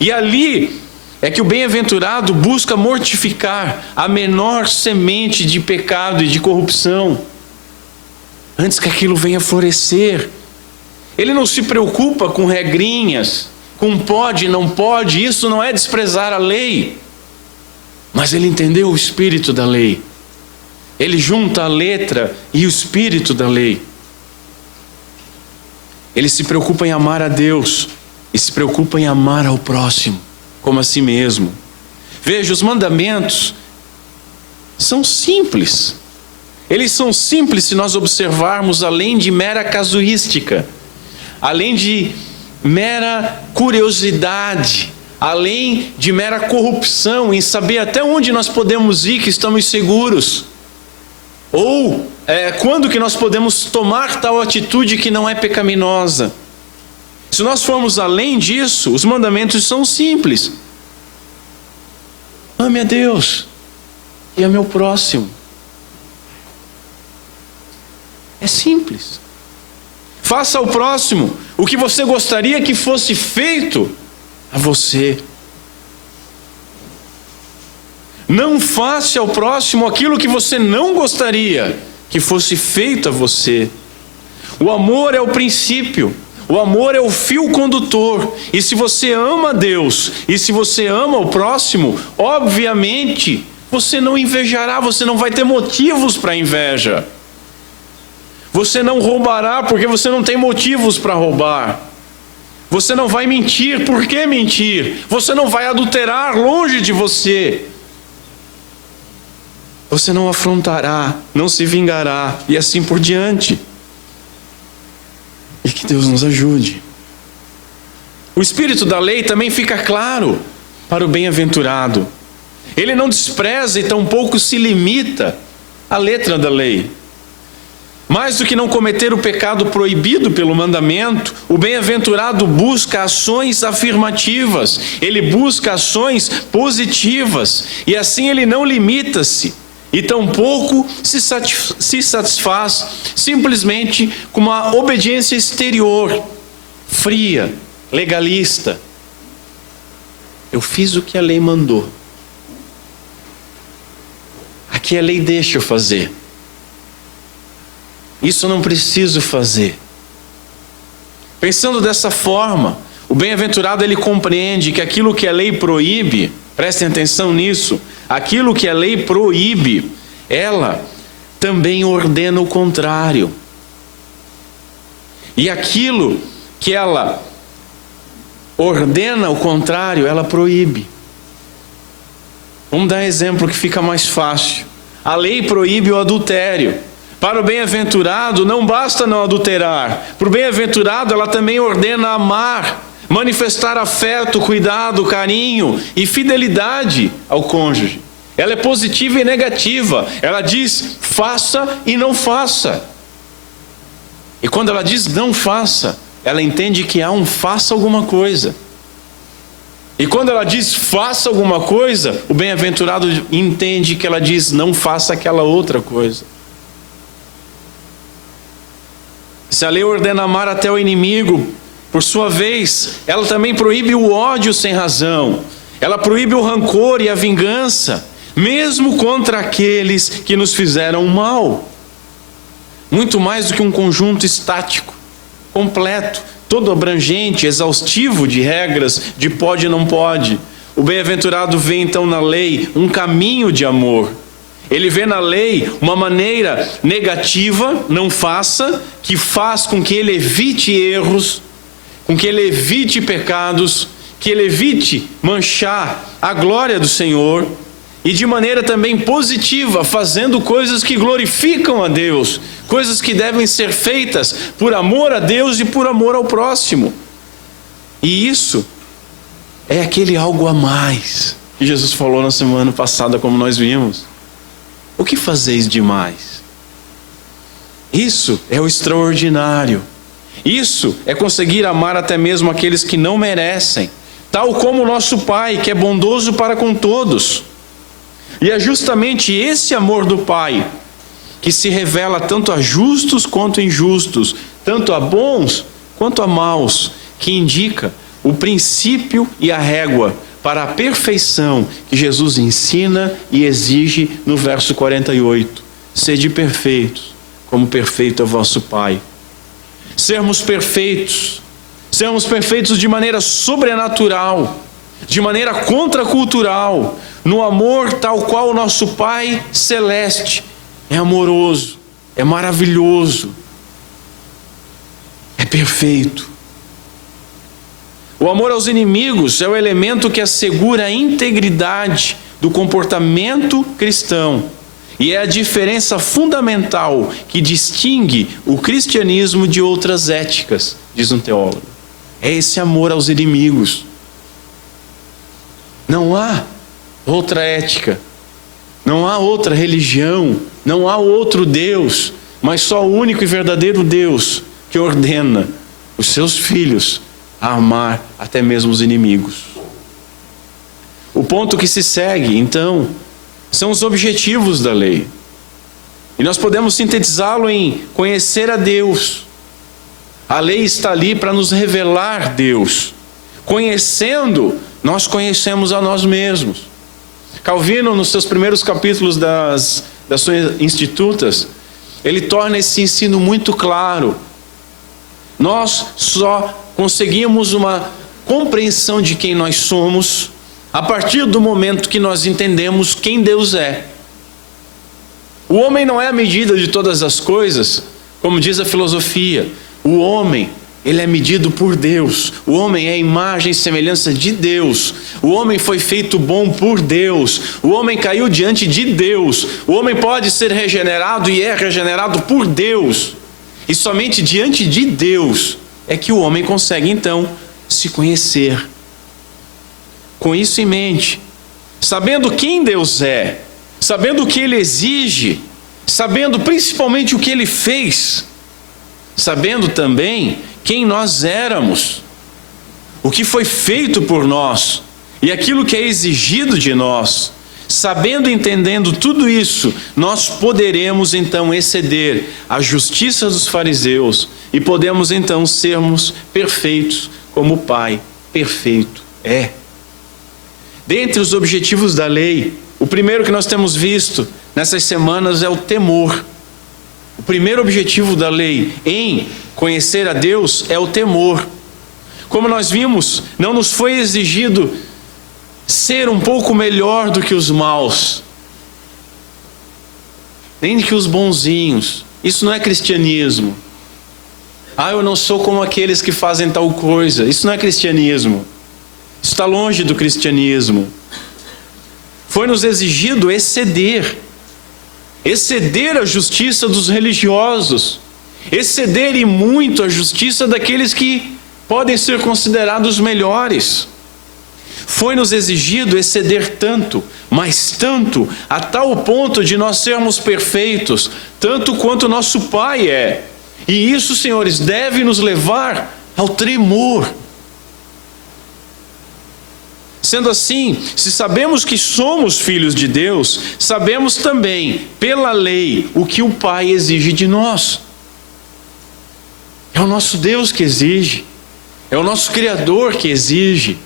E ali é que o bem-aventurado busca mortificar a menor semente de pecado e de corrupção, antes que aquilo venha florescer. Ele não se preocupa com regrinhas, com pode e não pode, isso não é desprezar a lei. Mas ele entendeu o espírito da lei. Ele junta a letra e o espírito da lei. Ele se preocupa em amar a Deus e se preocupa em amar ao próximo, como a si mesmo. Veja, os mandamentos são simples. Eles são simples se nós observarmos além de mera casuística, além de mera curiosidade, além de mera corrupção em saber até onde nós podemos ir que estamos seguros, ou quando que nós podemos tomar tal atitude que não é pecaminosa. Se nós formos além disso, os mandamentos são simples. Ame a Deus e ame ao próximo. É simples. Faça ao próximo o que você gostaria que fosse feito a você. Não faça ao próximo aquilo que você não gostaria que fosse feito a você. O amor é o princípio, o amor é o fio condutor. E se você ama a Deus e se você ama o próximo, obviamente você não invejará, você não vai ter motivos para inveja. Você não roubará porque você não tem motivos para roubar. Você não vai mentir, por que mentir? Você não vai adulterar longe de você. Você não afrontará, não se vingará e assim por diante. E que Deus nos ajude. O espírito da lei também fica claro para o bem-aventurado. Ele não despreza e tampouco se limita à letra da lei. Mais do que não cometer o pecado proibido pelo mandamento, o bem-aventurado busca ações afirmativas, ele busca ações positivas, e assim ele não limita-se, e tampouco se satisfaz simplesmente com uma obediência exterior, fria, legalista. Eu fiz o que a lei mandou. Aqui a lei deixa eu fazer. Isso eu não preciso fazer. Pensando dessa forma, o bem-aventurado ele compreende que aquilo que a lei proíbe, prestem atenção nisso, aquilo que a lei proíbe, ela também ordena o contrário. E aquilo que ela ordena o contrário, ela proíbe. Vamos dar um exemplo que fica mais fácil. A lei proíbe o adultério. Para o bem-aventurado não basta não adulterar. Para o bem-aventurado ela também ordena amar, manifestar afeto, cuidado, carinho e fidelidade ao cônjuge. Ela é positiva e negativa. Ela diz faça e não faça. E quando ela diz não faça, ela entende que há um faça alguma coisa. E quando ela diz faça alguma coisa, o bem-aventurado entende que ela diz não faça aquela outra coisa. Se a lei ordena amar até o inimigo, por sua vez, ela também proíbe o ódio sem razão. Ela proíbe o rancor e a vingança, mesmo contra aqueles que nos fizeram mal. Muito mais do que um conjunto estático, completo, todo abrangente, exaustivo de regras, de pode e não pode. O bem-aventurado vê então na lei um caminho de amor. Ele vê na lei uma maneira negativa, não faça, que faz com que ele evite erros, com que ele evite pecados, que ele evite manchar a glória do Senhor, e de maneira também positiva, fazendo coisas que glorificam a Deus, coisas que devem ser feitas por amor a Deus e por amor ao próximo. E isso é aquele algo a mais que Jesus falou na semana passada, como nós vimos. O que fazeis demais? Isso é o extraordinário. Isso é conseguir amar até mesmo aqueles que não merecem, tal como o nosso Pai, que é bondoso para com todos. E é justamente esse amor do Pai que se revela tanto a justos quanto a injustos, tanto a bons quanto a maus, que indica o princípio e a régua para a perfeição que Jesus ensina e exige no verso 48. Sede perfeitos, como perfeito é o vosso Pai. Sermos perfeitos de maneira sobrenatural, de maneira contracultural, no amor tal qual o nosso Pai Celeste é amoroso, é maravilhoso, é perfeito. O amor aos inimigos é o elemento que assegura a integridade do comportamento cristão e é a diferença fundamental que distingue o cristianismo de outras éticas, diz um teólogo. É esse amor aos inimigos. Não há outra ética, não há outra religião, não há outro Deus, mas só o único e verdadeiro Deus que ordena os seus filhos a amar até mesmo os inimigos. O ponto que se segue, então, são os objetivos da lei. E nós podemos sintetizá-lo em conhecer a Deus. A lei está ali para nos revelar Deus. Conhecendo, nós conhecemos a nós mesmos. Calvino, nos seus primeiros capítulos das suas Institutas, ele torna esse ensino muito claro. Nós só conseguimos uma compreensão de quem nós somos a partir do momento que nós entendemos quem Deus é. O homem não é a medida de todas as coisas, como diz a filosofia. O homem, ele é medido por Deus. O homem é a imagem e semelhança de Deus. O homem foi feito bom por Deus. O homem caiu diante de Deus. O homem pode ser regenerado e é regenerado por Deus. E somente diante de Deus é que o homem consegue então se conhecer. Com isso em mente, sabendo quem Deus é, sabendo o que Ele exige, sabendo principalmente o que Ele fez, sabendo também quem nós éramos, o que foi feito por nós e aquilo que é exigido de nós, sabendo e entendendo tudo isso, nós poderemos então exceder a justiça dos fariseus e podemos então sermos perfeitos como o Pai perfeito é. Dentre os objetivos da lei, o primeiro que nós temos visto nessas semanas é o temor. O primeiro objetivo da lei em conhecer a Deus é o temor. Como nós vimos, não nos foi exigido ser um pouco melhor do que os maus, nem que os bonzinhos. Isso não é cristianismo. Eu não sou como aqueles que fazem tal coisa. Isso não é cristianismo. Isso está longe do cristianismo. Foi nos exigido exceder a justiça dos religiosos, exceder e muito a justiça daqueles que podem ser considerados melhores. Foi nos exigido exceder tanto, mas tanto, a tal ponto de nós sermos perfeitos, tanto quanto nosso Pai é. E isso, senhores, deve nos levar ao tremor. Sendo assim, se sabemos que somos filhos de Deus, sabemos também, pela lei, o que o Pai exige de nós. É o nosso Deus que exige, é o nosso Criador que exige,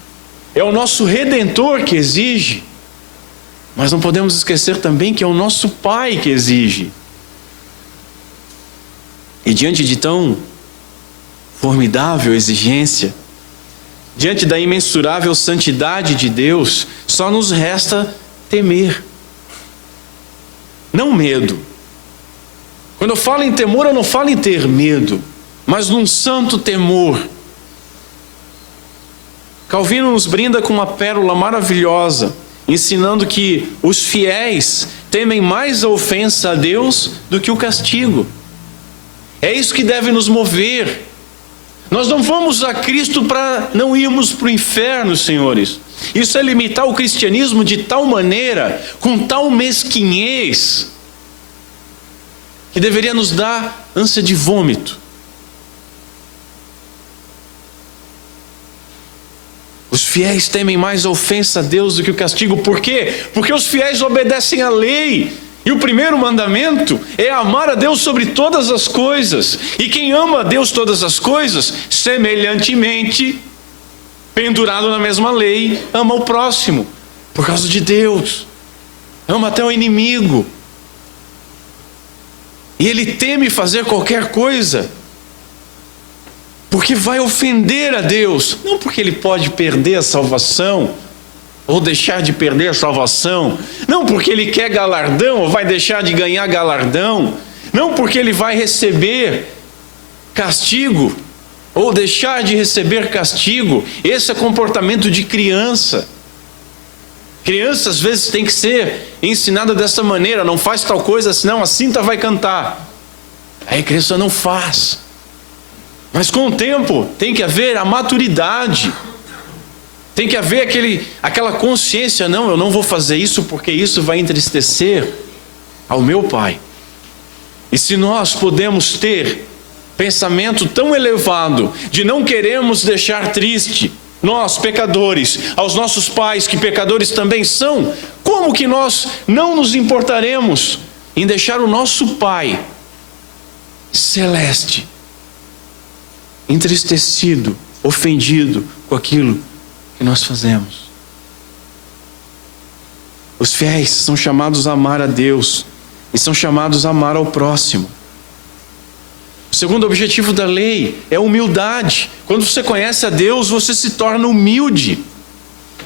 é o nosso Redentor que exige, mas não podemos esquecer também que é o nosso Pai que exige. E diante de tão formidável exigência, diante da imensurável santidade de Deus, só nos resta temer, não medo. Quando eu falo em temor, eu não falo em ter medo, mas num santo temor. Calvino nos brinda com uma pérola maravilhosa, ensinando que os fiéis temem mais a ofensa a Deus do que o castigo. É isso que deve nos mover. Nós não vamos a Cristo para não irmos para o inferno, senhores. Isso é limitar o cristianismo de tal maneira, com tal mesquinhez, que deveria nos dar ânsia de vômito. Os fiéis temem mais a ofensa a Deus do que o castigo. Por quê? Porque os fiéis obedecem à lei. E o primeiro mandamento é amar a Deus sobre todas as coisas. E quem ama a Deus todas as coisas, semelhantemente, pendurado na mesma lei, ama o próximo, por causa de Deus. Ama até o inimigo. E ele teme fazer qualquer coisa, porque vai ofender a Deus. Não porque ele pode perder a salvação, ou deixar de perder a salvação, não porque ele quer galardão, ou vai deixar de ganhar galardão, não porque ele vai receber castigo, ou deixar de receber castigo. Esse é comportamento de criança. Criança às vezes tem que ser ensinada dessa maneira: não faz tal coisa, senão a cinta vai cantar. Aí a criança não faz. Mas com o tempo tem que haver a maturidade. Tem que haver aquela consciência: não, eu não vou fazer isso porque isso vai entristecer ao meu Pai. E se nós podemos ter pensamento tão elevado de não queremos deixar triste nós, pecadores, aos nossos pais, que pecadores também são, como que nós não nos importaremos em deixar o nosso Pai celeste entristecido, ofendido com aquilo que nós fazemos? Os fiéis são chamados a amar a Deus e são chamados a amar ao próximo. O segundo objetivo da lei é a humildade. Quando você conhece a Deus, você se torna humilde.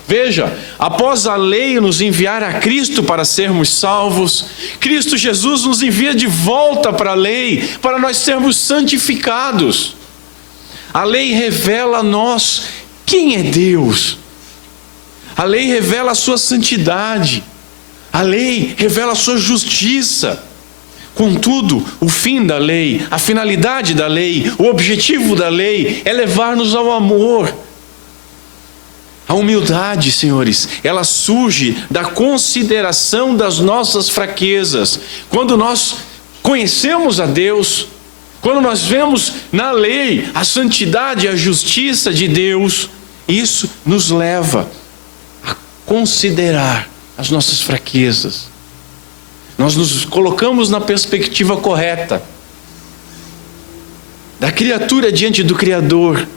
Veja, após a lei nos enviar a Cristo para sermos salvos, Cristo Jesus nos envia de volta para a lei, para nós sermos santificados. A lei revela a nós quem é Deus. A lei revela a sua santidade. A lei revela a sua justiça. Contudo, o fim da lei, a finalidade da lei, o objetivo da lei é levar-nos ao amor. A humildade, senhores, ela surge da consideração das nossas fraquezas. Quando nós conhecemos a Deus, quando nós vemos na lei a santidade e a justiça de Deus, isso nos leva a considerar as nossas fraquezas. Nós nos colocamos na perspectiva correta da criatura diante do Criador.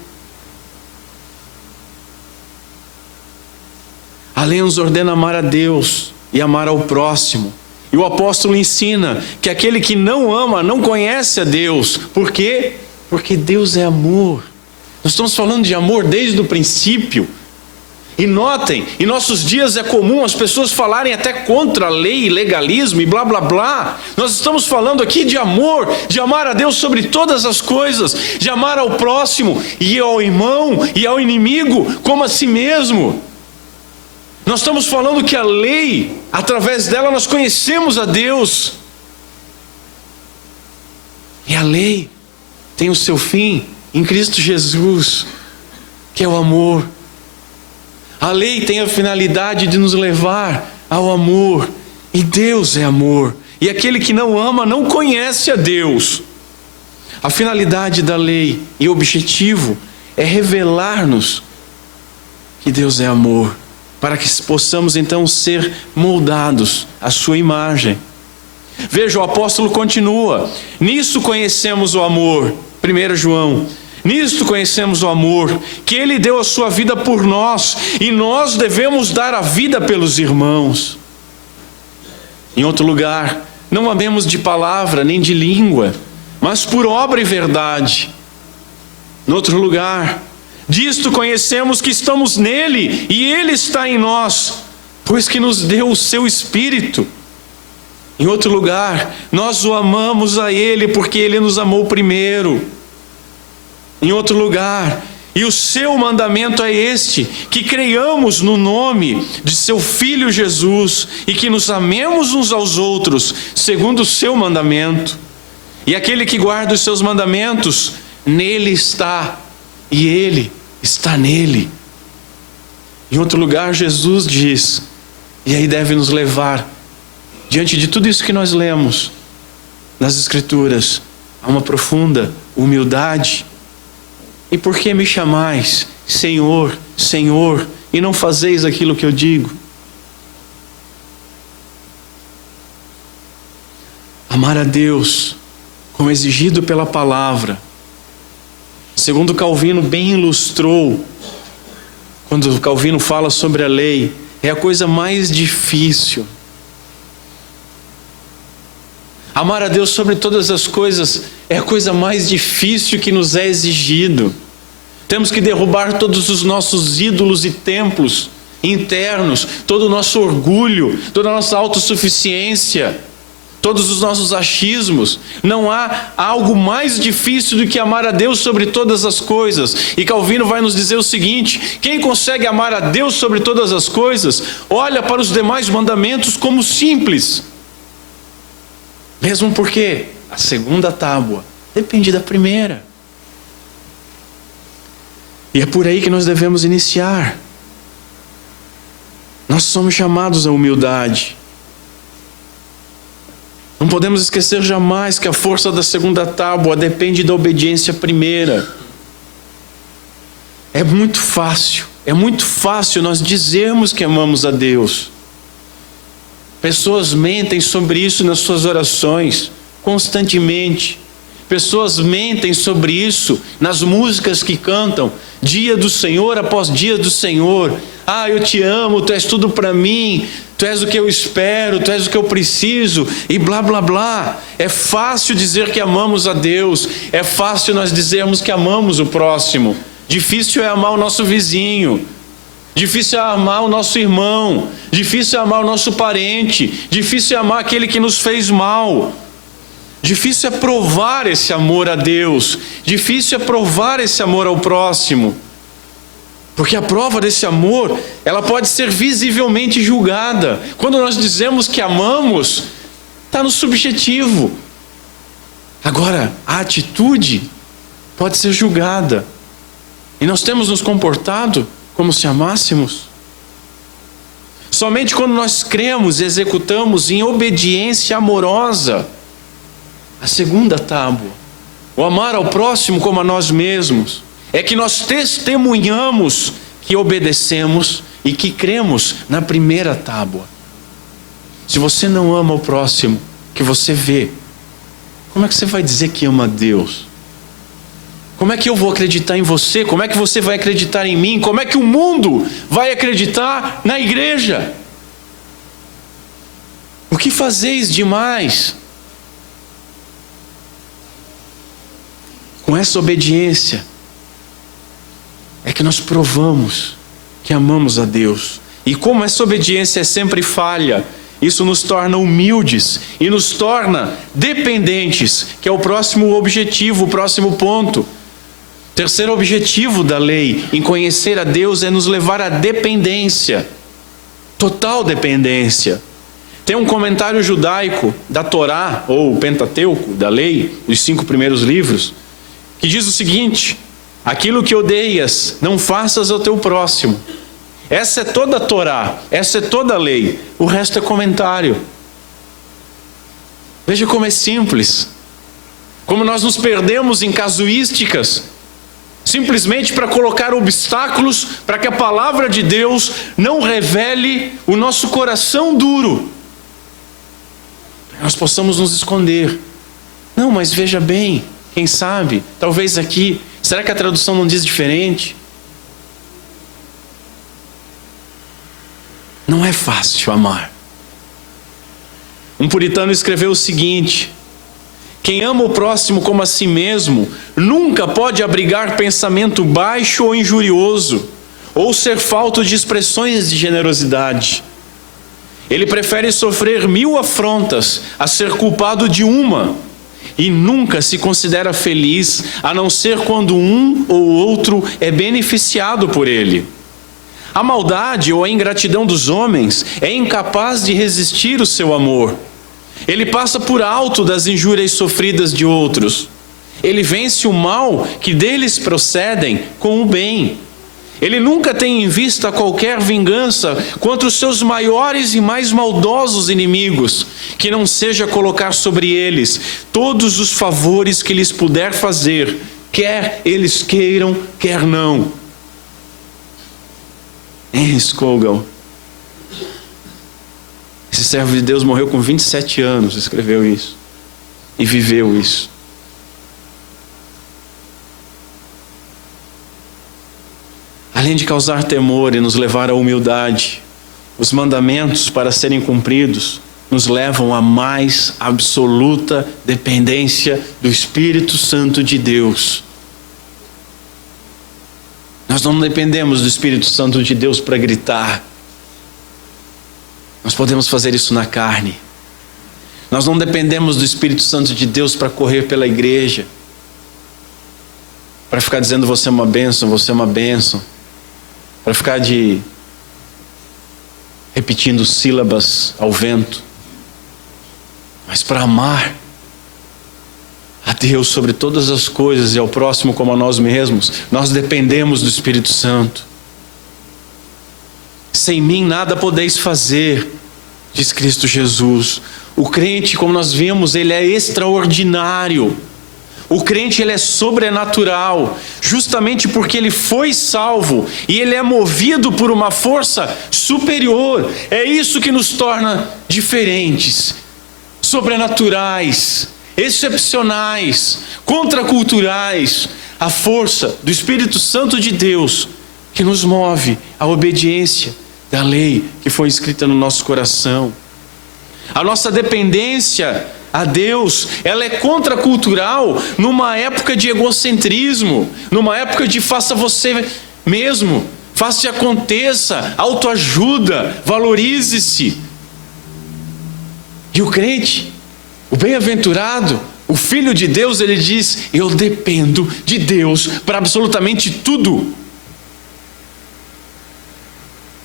A lei nos ordena amar a Deus e amar ao próximo. E o apóstolo ensina que aquele que não ama não conhece a Deus. Por quê? Porque Deus é amor. Nós estamos falando de amor desde o princípio. E notem, em nossos dias é comum as pessoas falarem até contra a lei e legalismo e blá blá blá. Nós estamos falando aqui de amor, de amar a Deus sobre todas as coisas, de amar ao próximo e ao irmão e ao inimigo como a si mesmo. Nós estamos falando que a lei, através dela nós conhecemos a Deus. E a lei tem o seu fim em Cristo Jesus, que é o amor. A lei tem a finalidade de nos levar ao amor. E Deus é amor. E aquele que não ama não conhece a Deus. A finalidade da lei e o objetivo é revelar-nos que Deus é amor, para que possamos então ser moldados à sua imagem. Veja, o apóstolo continua: nisso conhecemos o amor. 1 João: nisto conhecemos o amor, que Ele deu a sua vida por nós, e nós devemos dar a vida pelos irmãos. Em outro lugar: não amemos de palavra nem de língua, mas por obra e verdade. Em outro lugar: disto conhecemos que estamos nele, e Ele está em nós, pois que nos deu o seu Espírito. Em outro lugar: nós o amamos a Ele, porque Ele nos amou primeiro. Em outro lugar: e o seu mandamento é este, que creiamos no nome de seu Filho Jesus, e que nos amemos uns aos outros, segundo o seu mandamento. E aquele que guarda os seus mandamentos, nele está, e ele está nele. Em outro lugar, Jesus diz, e aí deve nos levar, diante de tudo isso que nós lemos nas Escrituras, a uma profunda humildade. E por que me chamais Senhor, Senhor, e não fazeis aquilo que eu digo? Amar a Deus, como exigido pela palavra, segundo Calvino bem ilustrou, quando Calvino fala sobre a lei, é a coisa mais difícil. Amar a Deus sobre todas as coisas é a coisa mais difícil que nos é exigido. Temos que derrubar todos os nossos ídolos e templos internos, todo o nosso orgulho, toda a nossa autossuficiência, todos os nossos achismos. Não há algo mais difícil do que amar a Deus sobre todas as coisas. E Calvino vai nos dizer o seguinte: quem consegue amar a Deus sobre todas as coisas, olha para os demais mandamentos como simples. Mesmo porque a segunda tábua depende da primeira. E é por aí que nós devemos iniciar. Nós somos chamados à humildade. Não podemos esquecer jamais que a força da segunda tábua depende da obediência primeira. É muito fácil nós dizermos que amamos a Deus. Pessoas mentem sobre isso nas suas orações, constantemente. Pessoas mentem sobre isso nas músicas que cantam, dia do Senhor após dia do Senhor. Ah, eu te amo, tu és tudo para mim, tu és o que eu espero, tu és o que eu preciso, e blá blá blá. É fácil dizer que amamos a Deus, é fácil nós dizermos que amamos o próximo. Difícil é amar o nosso vizinho, difícil é amar o nosso irmão, difícil é amar o nosso parente, difícil é amar aquele que nos fez mal. Difícil é provar esse amor a Deus, difícil é provar esse amor ao próximo, porque a prova desse amor, ela pode ser visivelmente julgada. Quando nós dizemos que amamos, está no subjetivo. Agora, a atitude pode ser julgada. E nós temos nos comportado como se amássemos. Somente quando nós cremos e executamos em obediência amorosa a segunda tábua, o amar ao próximo como a nós mesmos, é que nós testemunhamos que obedecemos e que cremos na primeira tábua. Se você não ama o próximo que você vê, como é que você vai dizer que ama a Deus? Como é que eu vou acreditar em você? Como é que você vai acreditar em mim? Como é que o mundo vai acreditar na igreja? O que fazeis demais? Com essa obediência é que nós provamos que amamos a Deus. E como essa obediência é sempre falha, isso nos torna humildes e nos torna dependentes, que é o próximo objetivo, o próximo ponto. Terceiro objetivo da lei em conhecer a Deus é nos levar à dependência, total dependência. Tem um comentário judaico da Torá, ou Pentateuco, da lei, os 5 primeiros livros, que diz o seguinte: aquilo que odeias, não faças ao teu próximo. Essa é toda a Torá, essa é toda a lei, o resto é comentário. Veja como é simples, como nós nos perdemos em casuísticas, simplesmente para colocar obstáculos para que a palavra de Deus não revele o nosso coração duro, para que nós possamos nos esconder. Não, mas veja bem, quem sabe, talvez aqui, será que a tradução não diz diferente? Não é fácil amar. Um puritano escreveu o seguinte: quem ama o próximo como a si mesmo, nunca pode abrigar pensamento baixo ou injurioso, ou ser falto de expressões de generosidade. Ele prefere sofrer 1000 afrontas a ser culpado de uma, e nunca se considera feliz, a não ser quando um ou outro é beneficiado por ele. A maldade ou a ingratidão dos homens é incapaz de resistir o seu amor. Ele passa por alto das injúrias sofridas de outros. Ele vence o mal que deles procedem com o bem. Ele nunca tem em vista qualquer vingança contra os seus maiores e mais maldosos inimigos, que não seja colocar sobre eles todos os favores que lhes puder fazer, quer eles queiram, quer não. Henry Scougal, esse servo de Deus, morreu com 27 anos, escreveu isso e viveu isso. Além de causar temor e nos levar à humildade, os mandamentos, para serem cumpridos, nos levam à mais absoluta dependência do Espírito Santo de Deus. Nós não dependemos do Espírito Santo de Deus para gritar. Nós podemos fazer isso na carne. Nós não dependemos do Espírito Santo de Deus para correr pela igreja, para ficar dizendo você é uma bênção, você é uma bênção, para ficar repetindo sílabas ao vento, mas para amar a Deus sobre todas as coisas e ao próximo como a nós mesmos. Nós dependemos do Espírito Santo. Sem mim nada podeis fazer, diz Cristo Jesus. O crente, como nós vimos, ele é extraordinário. O crente, ele é sobrenatural, justamente porque ele foi salvo e ele é movido por uma força superior. É isso que nos torna diferentes, sobrenaturais, excepcionais, contraculturais. A força do Espírito Santo de Deus que nos move à obediência da lei que foi escrita no nosso coração. A nossa dependência a Deus, ela é contracultural numa época de egocentrismo, numa época de faça você mesmo, faça e aconteça, autoajuda, valorize-se. E o crente, o bem-aventurado, o filho de Deus, ele diz: eu dependo de Deus para absolutamente tudo.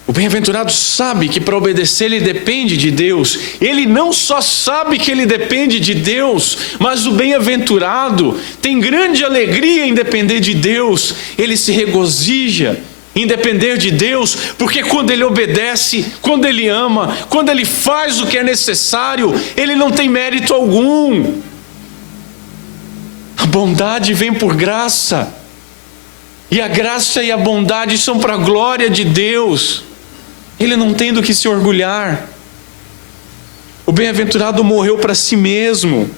O bem-aventurado sabe que para obedecer ele depende de Deus. Ele não só sabe que ele depende de Deus, mas o bem-aventurado tem grande alegria em depender de Deus. Ele se regozija em depender de Deus, porque quando ele obedece, quando ele ama, quando ele faz o que é necessário, ele não tem mérito algum. A bondade vem por graça, e a graça e a bondade são para a glória de Deus. Ele não tem do que se orgulhar. O bem-aventurado morreu para si mesmo.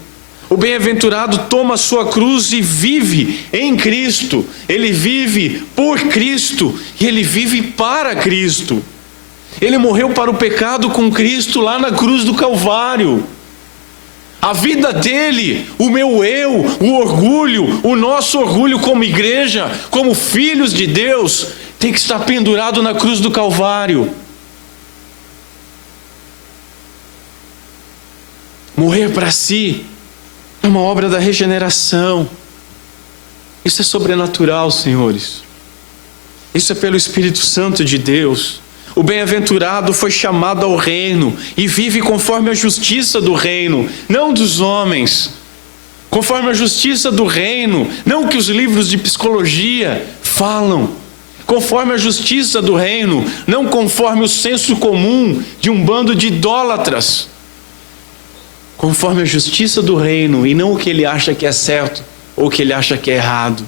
O bem-aventurado toma a sua cruz e vive em Cristo. Ele vive por Cristo e ele vive para Cristo. Ele morreu para o pecado com Cristo lá na cruz do Calvário. A vida dele, o meu eu, o orgulho, o nosso orgulho como igreja, como filhos de Deus, tem que estar pendurado na cruz do Calvário. Morrer para si é uma obra da regeneração. Isso é sobrenatural, senhores. Isso é pelo Espírito Santo de Deus. O bem-aventurado foi chamado ao reino e vive conforme a justiça do reino, não dos homens. Conforme a justiça do reino, não o que os livros de psicologia falam. Conforme a justiça do reino, não conforme o senso comum de um bando de idólatras. Conforme a justiça do reino e não o que ele acha que é certo ou o que ele acha que é errado.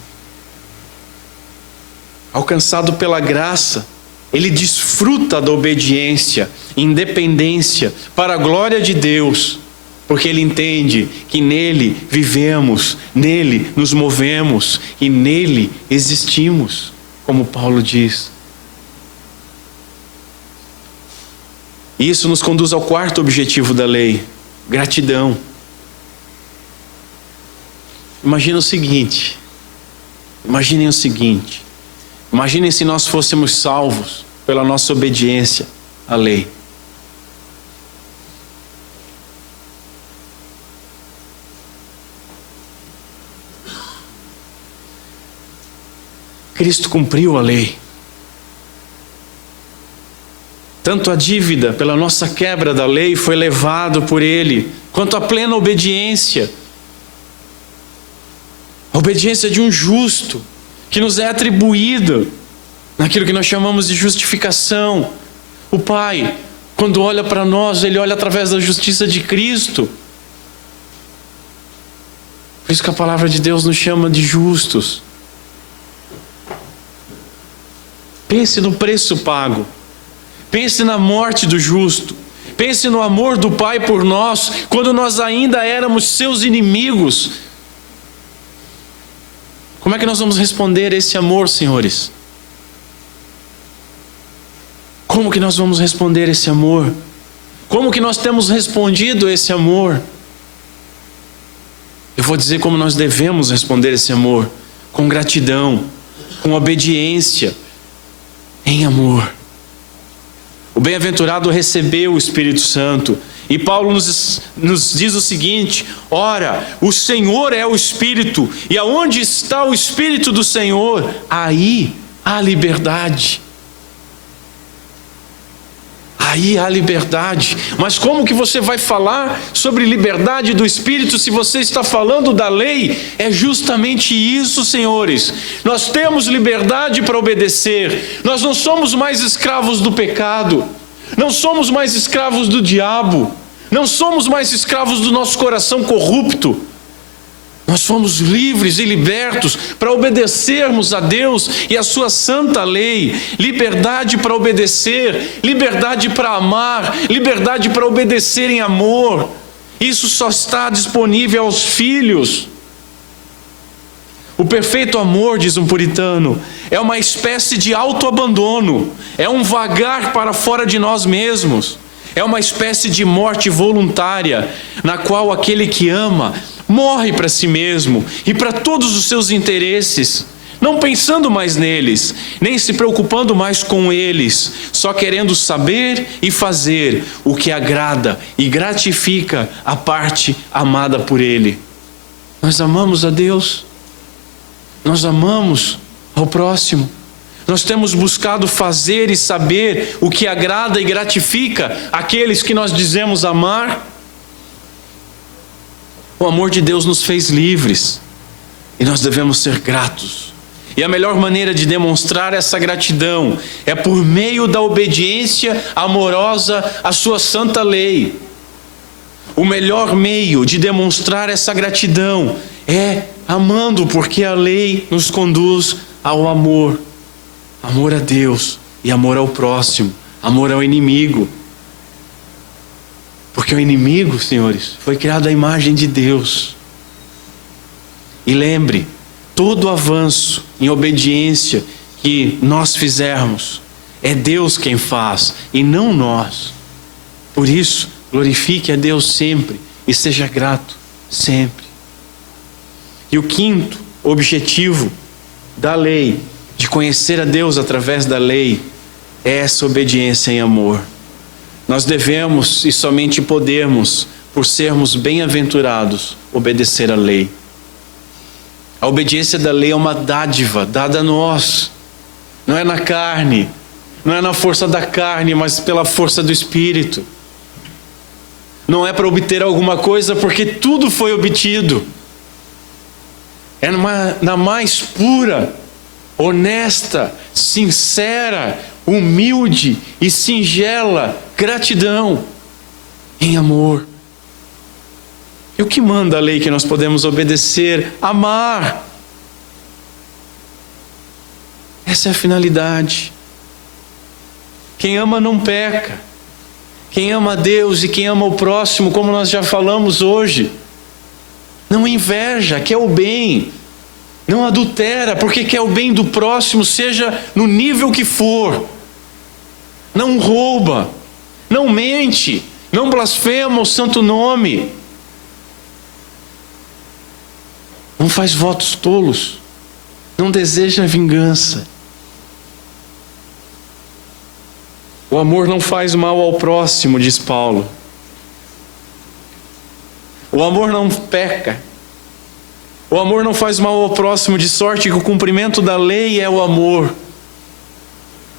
Alcançado pela graça, ele desfruta da obediência, independência, para a glória de Deus, porque ele entende que nele vivemos, nele nos movemos e nele existimos, como Paulo diz. E isso nos conduz ao quarto objetivo da lei: gratidão. Imaginem o seguinte, imaginem se nós fôssemos salvos pela nossa obediência à lei. Cristo cumpriu a lei. Tanto a dívida pela nossa quebra da lei foi levado por Ele, quanto a plena obediência. A obediência de um justo, que nos é atribuída naquilo que nós chamamos de justificação. O Pai, quando olha para nós, Ele olha através da justiça de Cristo. Por isso que a palavra de Deus nos chama de justos. Pense no preço pago. Pense na morte do justo. Pense no amor do Pai por nós, quando nós ainda éramos seus inimigos. Como é que nós vamos responder a esse amor, senhores? Como que nós vamos responder a esse amor? Como que nós temos respondido a esse amor? Eu vou dizer como nós devemos responder a esse amor: com gratidão, com obediência, em amor. O bem-aventurado recebeu o Espírito Santo. E Paulo nos diz o seguinte: ora, o Senhor é o Espírito, e aonde está o Espírito do Senhor, aí há liberdade. Aí há liberdade. Mas como que você vai falar sobre liberdade do Espírito se você está falando da lei? É justamente isso, senhores. Nós temos liberdade para obedecer. Nós não somos mais escravos do pecado. Não somos mais escravos do diabo. Não somos mais escravos do nosso coração corrupto. Nós fomos livres e libertos para obedecermos a Deus e a sua santa lei. Liberdade para obedecer, liberdade para amar, liberdade para obedecer em amor. Isso só está disponível aos filhos. O perfeito amor, diz um puritano, é uma espécie de autoabandono, é um vagar para fora de nós mesmos, é uma espécie de morte voluntária, na qual aquele que ama morre para si mesmo e para todos os seus interesses, não pensando mais neles, nem se preocupando mais com eles, só querendo saber e fazer o que agrada e gratifica a parte amada por Ele. Nós amamos a Deus, nós amamos ao próximo, Nós temos buscado fazer e saber o que agrada e gratifica aqueles que nós dizemos amar. O amor de Deus nos fez livres e nós devemos ser gratos. E a melhor maneira de demonstrar essa gratidão é por meio da obediência amorosa à sua santa lei. O melhor meio de demonstrar essa gratidão é amando, porque a lei nos conduz ao amor. Amor a Deus e amor ao próximo, amor ao inimigo. Porque o inimigo, senhores, foi criado à imagem de Deus. E lembre, todo avanço em obediência que nós fizermos, é Deus quem faz e não nós. Por isso, glorifique a Deus sempre e seja grato sempre. E o quinto objetivo da lei, de conhecer a Deus através da lei, é essa obediência em amor. Nós devemos e somente podemos, por sermos bem-aventurados, obedecer a lei. A obediência da lei é uma dádiva dada a nós. Não é na carne, não é na força da carne, mas pela força do Espírito. Não é para obter alguma coisa, porque tudo foi obtido. É na mais pura, honesta, sincera, humilde e singela gratidão em amor. E o que manda a lei que nós podemos obedecer? Amar. Essa é a finalidade. Quem ama não peca. Quem ama a Deus e quem ama o próximo, como nós já falamos hoje, não inveja, quer o bem. Não adultera, porque quer o bem do próximo, seja no nível que for. Não rouba, não mente, não blasfema o santo nome. Não faz votos tolos, não deseja vingança. O amor não faz mal ao próximo, diz Paulo. O amor não peca. O amor não faz mal ao próximo, de sorte que o cumprimento da lei é o amor.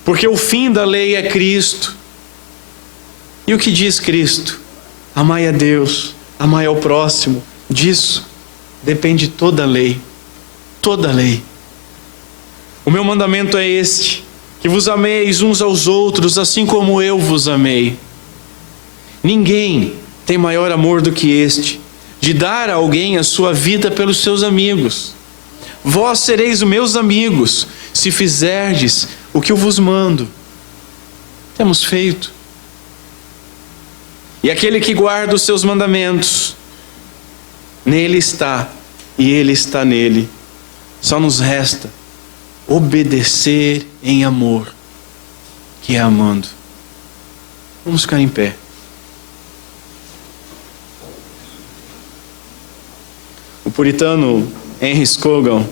Porque o fim da lei é Cristo. E o que diz Cristo? Amai a Deus, amai ao próximo. Disso depende toda a lei. Toda a lei. O meu mandamento é este: que vos ameis uns aos outros, assim como eu vos amei. Ninguém tem maior amor do que este, de dar a alguém a sua vida pelos seus amigos. Vós sereis os meus amigos, se fizerdes o que eu vos mando. Temos feito. E aquele que guarda os seus mandamentos, nele está, e ele está nele. Só nos resta obedecer em amor, que é amando. Vamos ficar em pé. O puritano Henry Scougal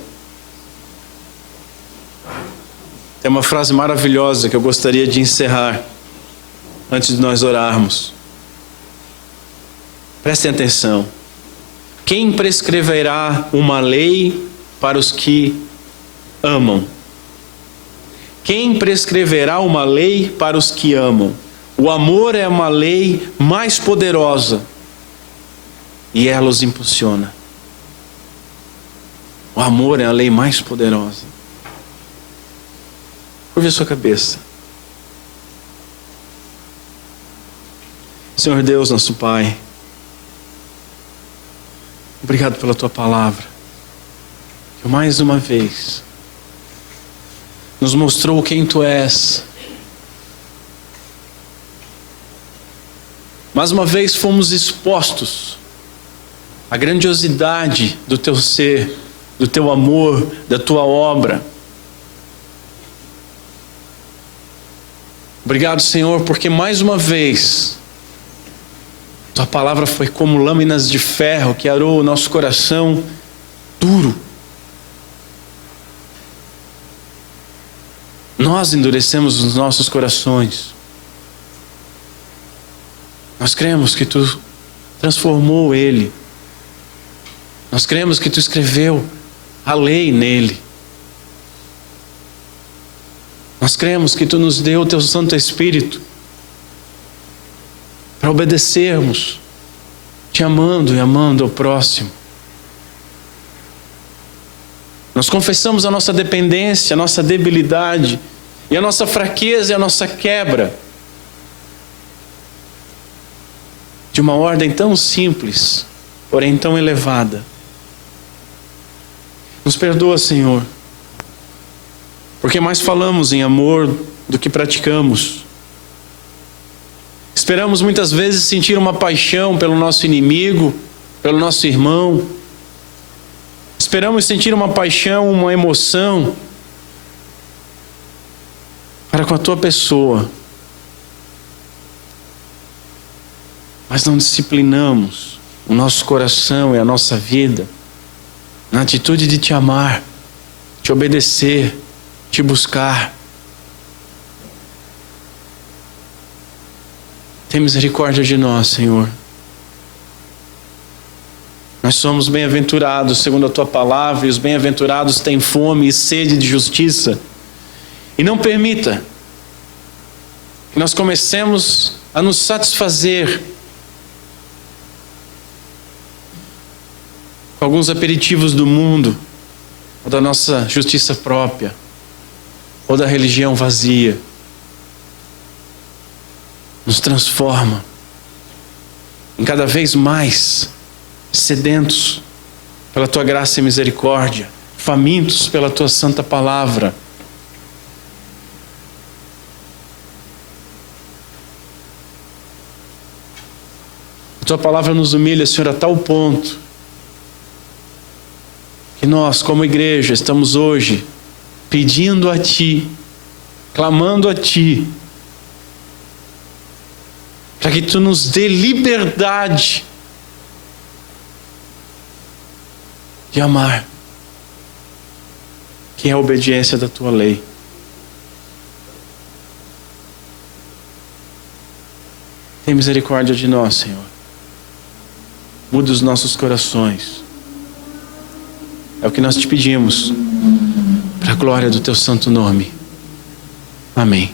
tem uma frase maravilhosa que eu gostaria de encerrar antes de nós orarmos. Prestem atenção. Quem prescreverá uma lei para os que amam? Quem prescreverá uma lei para os que amam? O amor é uma lei mais poderosa e ela os impulsiona. O amor é a lei mais poderosa. Curve a sua cabeça. Senhor Deus, nosso Pai, obrigado pela Tua palavra, que mais uma vez nos mostrou quem Tu és. Mais uma vez fomos expostos à grandiosidade do Teu ser, do Teu amor, da Tua obra. Obrigado, Senhor, porque mais uma vez Tua palavra foi como lâminas de ferro que arou o nosso coração duro. Nós endurecemos os nossos corações. Nós cremos que Tu transformou ele. Nós cremos que Tu escreveu a lei nele. Nós cremos que Tu nos deu o Teu Santo Espírito para obedecermos, Te amando e amando ao próximo. Nós confessamos a nossa dependência, a nossa debilidade, e a nossa fraqueza e a nossa quebra, de uma ordem tão simples, porém tão elevada. Nos perdoa, Senhor, porque mais falamos em amor do que praticamos. Esperamos muitas vezes sentir uma paixão pelo nosso inimigo, pelo nosso irmão. Esperamos sentir uma paixão, uma emoção para com a Tua pessoa. Mas não disciplinamos o nosso coração e a nossa vida na atitude de Te amar, Te obedecer, Te buscar. Tem misericórdia de nós, Senhor. Nós somos bem-aventurados segundo a Tua palavra, e os bem-aventurados têm fome e sede de justiça. E não permita que nós comecemos a nos satisfazer com alguns aperitivos do mundo, ou da nossa justiça própria, ou da religião vazia. Nos transforma em cada vez mais sedentos pela Tua graça e misericórdia, famintos pela Tua santa palavra. A Tua palavra nos humilha, Senhor, a tal ponto que nós, como igreja, estamos hoje pedindo a Ti, clamando a Ti, para que Tu nos dê liberdade de amar, que é a obediência da Tua lei. Tem misericórdia de nós, Senhor. Muda os nossos corações. É o que nós Te pedimos, para a glória do Teu santo nome. Amém.